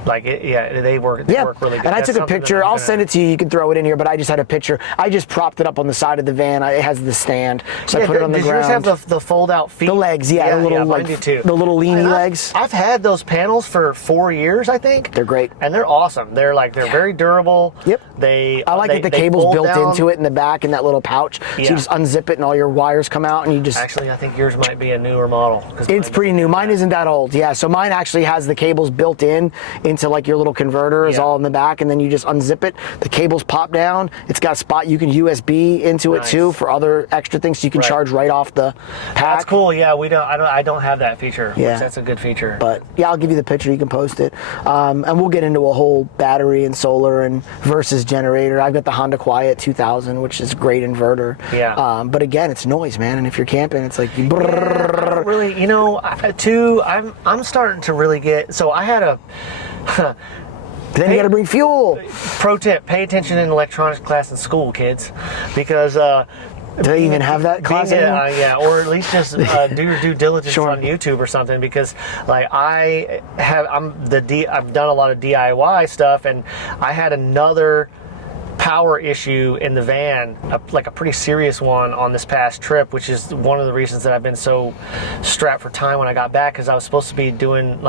They work. They work really good. And I took a picture. I'll send it to you. You can throw it in here. But I just had a picture. I just propped it up on the side of the van. It has the stand, so I put it on the ground. Does yours have the fold-out feet? The legs, the little mine do too. The little leany legs. I've had those panels for 4 years, I think. They're great, and they're awesome. They're very durable. Yep. I like that the cable's built into it in the back in that little pouch. So you just unzip it and all your wires come out, and you just. Actually, I think yours might be a newer model. It's pretty new. Mine isn't that old. Yeah. So mine actually has the cables built into like your little converter is all in the back, and then you just unzip it. The cables pop down. It's got a spot you can USB into it too for other extra things, so you can charge right off the pack. That's cool. Yeah, I don't have that feature. Yeah, that's a good feature. But yeah, I'll give you the picture. You can post it, and we'll get into a whole battery and solar and versus generator. I've got the Honda Quiet 2000, which is a great inverter. Yeah. But again, it's noise, man. And if you're camping, it's like you. Really, I'm starting to really get. So I had a. Then you got to bring fuel. Pro tip: pay attention in electronics class in school, kids, because. Do they even have that class anymore? Yeah, or at least just do your due diligence on YouTube or something, because I've done a lot of DIY stuff, and I had another power issue in the van, a pretty serious one on this past trip, which is one of the reasons that I've been so strapped for time when I got back, because I was supposed to be doing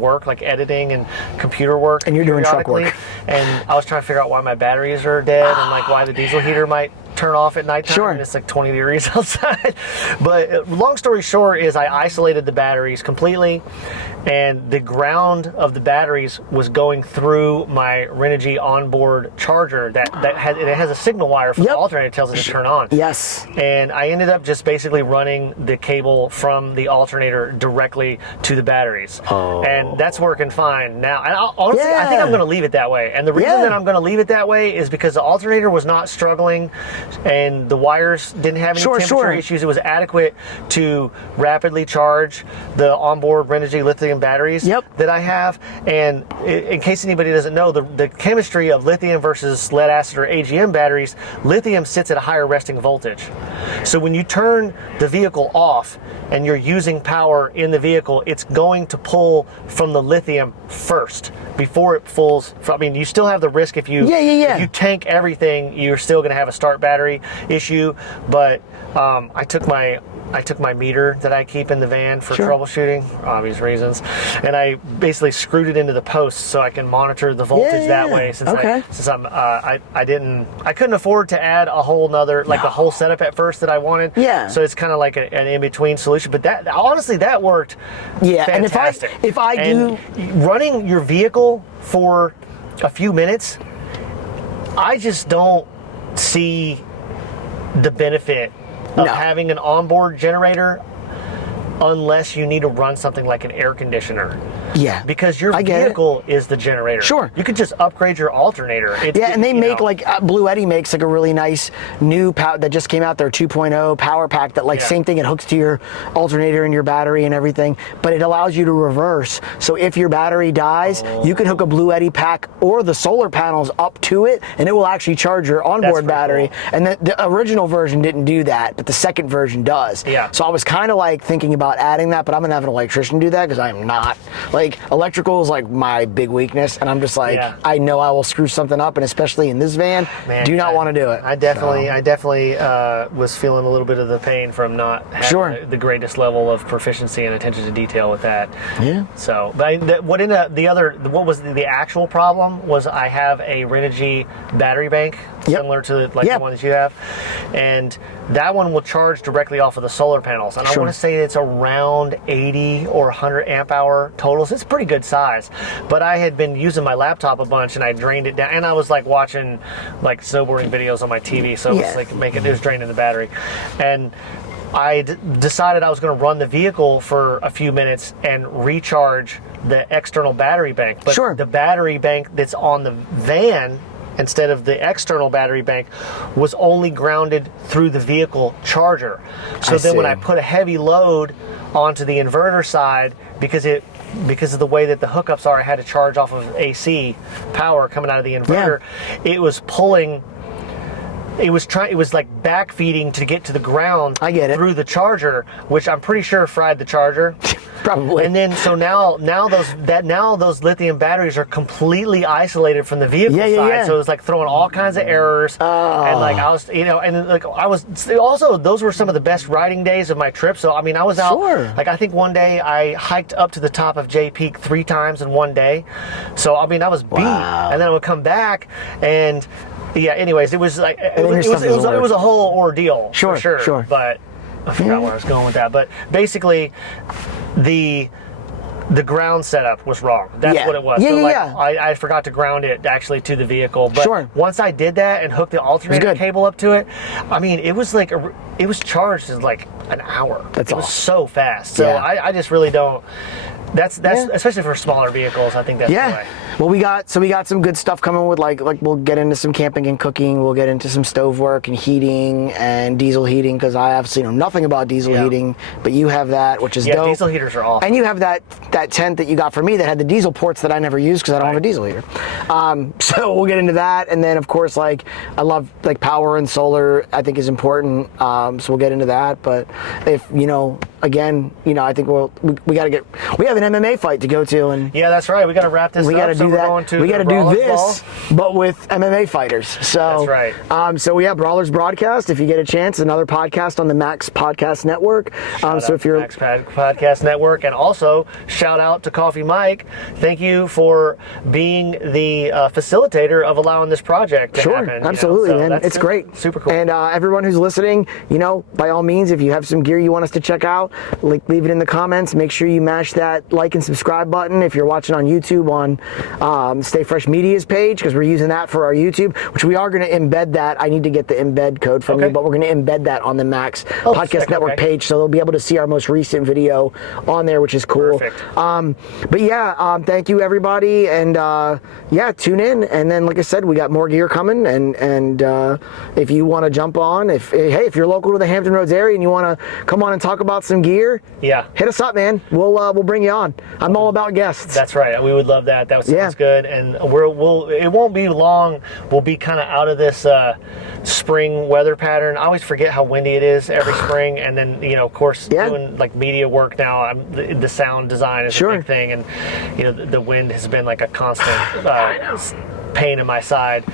work, like editing and computer work, and you're doing truck work, and I was trying to figure out why my batteries are dead and why the diesel heater might turn off at nighttime and it's 20 degrees outside. But long story short is I isolated the batteries completely, and the ground of the batteries was going through my Renogy onboard charger that has a signal wire for the alternator that tells it to turn on. Yes. And I ended up just basically running the cable from the alternator directly to the batteries. And that's working fine now. And honestly, I think I'm going to leave it that way. And the reason that I'm going to leave it that way is because the alternator was not struggling, and the wires didn't have any temperature issues. It was adequate to rapidly charge the onboard Renogy lithium batteries that I have. And in case anybody doesn't know, the chemistry of lithium versus lead acid or AGM batteries, lithium sits at a higher resting voltage. So when you turn the vehicle off and you're using power in the vehicle, it's going to pull from the lithium first before it pulls. You still have the risk if you tank everything, you're still going to have a start battery issue. But I took my meter that I keep in the van for troubleshooting, for obvious reasons, and I basically screwed it into the post so I can monitor the voltage that way. Since I couldn't afford to add a whole nother the whole setup at first that I wanted. Yeah. So it's kind of like an in between solution. But that honestly that worked. Yeah. Fantastic. And if I do running your vehicle for a few minutes, I just don't see the benefit of having an onboard generator unless you need to run something like an air conditioner. Yeah. Because your vehicle is the generator. Sure. You could just upgrade your alternator. And they make Blue Eddy makes a really nice new that just came out, their 2.0 power pack that same thing, it hooks to your alternator and your battery and everything, but it allows you to reverse. So if your battery dies, you can hook a Blue Eddy pack or the solar panels up to it, and it will actually charge your onboard battery. Cool. And the original version didn't do that, but the second version does. Yeah. So I was kind of thinking about adding that, but I'm gonna have an electrician do that because I'm not electrical is my big weakness, and I'm just I know I will screw something up, and especially in this van, do not want to do it. I definitely was feeling a little bit of the pain from not having the greatest level of proficiency and attention to detail with that. Yeah. So, but what was the actual problem was I have a Renogy battery bank similar to the one that you have, and that one will charge directly off of the solar panels. And I want to say it's around 80 or 100 amp hour total. So it's pretty good size. But I had been using my laptop a bunch and I drained it down. And I was like watching like snowboarding videos on my TV. So it was like it was draining the battery. And I decided I was going to run the vehicle for a few minutes and recharge the external battery bank. But the battery bank that's on the van, instead of the external battery bank, was only grounded through the vehicle charger. So then when I put a heavy load onto the inverter side, because of the way that the hookups are, I had to charge off of AC power coming out of the inverter. It was pulling. It was like backfeeding to get to the ground. I get it. Through the charger, which I'm pretty sure fried the charger. Probably. And then so now those lithium batteries are completely isolated from the vehicle side. So it was like throwing all kinds of errors. And like I was, and like I was also, those were some of the best riding days of my trip. So I mean, I was out. Like I think one day I hiked up to the top of J Peak 3 times in one day. So I mean, I was beat. And then I would come back and. Yeah. Anyways, it was like it was a whole ordeal for sure. But I forgot where I was going with that. But basically, the ground setup was wrong. That's what it was. I forgot to ground it actually to the vehicle. But once I did that and hooked the alternator cable up to it, I mean, it was like it was charged in like an hour. It was so fast. So I just really don't. That's especially for smaller vehicles. I think that's the way. Well, we got some good stuff coming with like we'll get into some camping and cooking. We'll get into some stove work and heating and diesel heating, because I obviously know nothing about diesel heating, but you have that, which is dope. Diesel heaters are awesome. And you have that tent that you got for me that had the diesel ports that I never used because I don't have a diesel heater. So we'll get into that, and then of course like I love like power and solar. I think is important. So we'll get into that. But if again, I think we have an MMA fight to go to, and that's right. We got to wrap this up. We got to do that. We got to do this, but with MMA fighters. So that's right. So we have Brawlers Broadcast. If you get a chance, another podcast on the Max Podcast Network. So if you're Max Podcast Network, and also shout out to Coffee Mike. Thank you for being the facilitator of allowing this project to happen. Absolutely, man. It's great. Super cool. And everyone who's listening, by all means, if you have some gear you want us to check out, leave it in the comments. Make sure you mash that like and subscribe button if you're watching on YouTube on Stay Fresh Media's page, because we're using that for our YouTube, which we are going to embed that. I need to get the embed code from you, but we're going to embed that on the Max Podcast Network page, so they'll be able to see our most recent video on there, which is cool. Perfect. But thank you everybody, and tune in. And then, like I said, we got more gear coming, and if you want to jump on, if you're local to the Hampton Roads area and you want to come on and talk about some gear, hit us up, man. We'll bring you on. I'm all about guests. That's right. We would love that. That sounds good. And it won't be long. We'll be kind of out of this spring weather pattern. I always forget how windy it is every spring. And then, of course, doing like media work now, the sound design is a big thing. And, the wind has been like a constant pain in my side.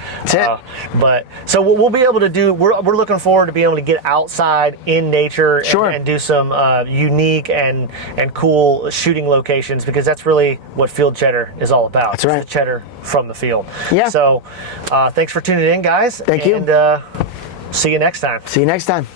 But so we'll be able to do, we're looking forward to being able to get outside in nature and do some unique and cool shooting locations, because that's really what Field Cheddar is all about. That's right. It's the cheddar from the field. So thanks for tuning in, guys. Thank you. And see you next time. See you next time.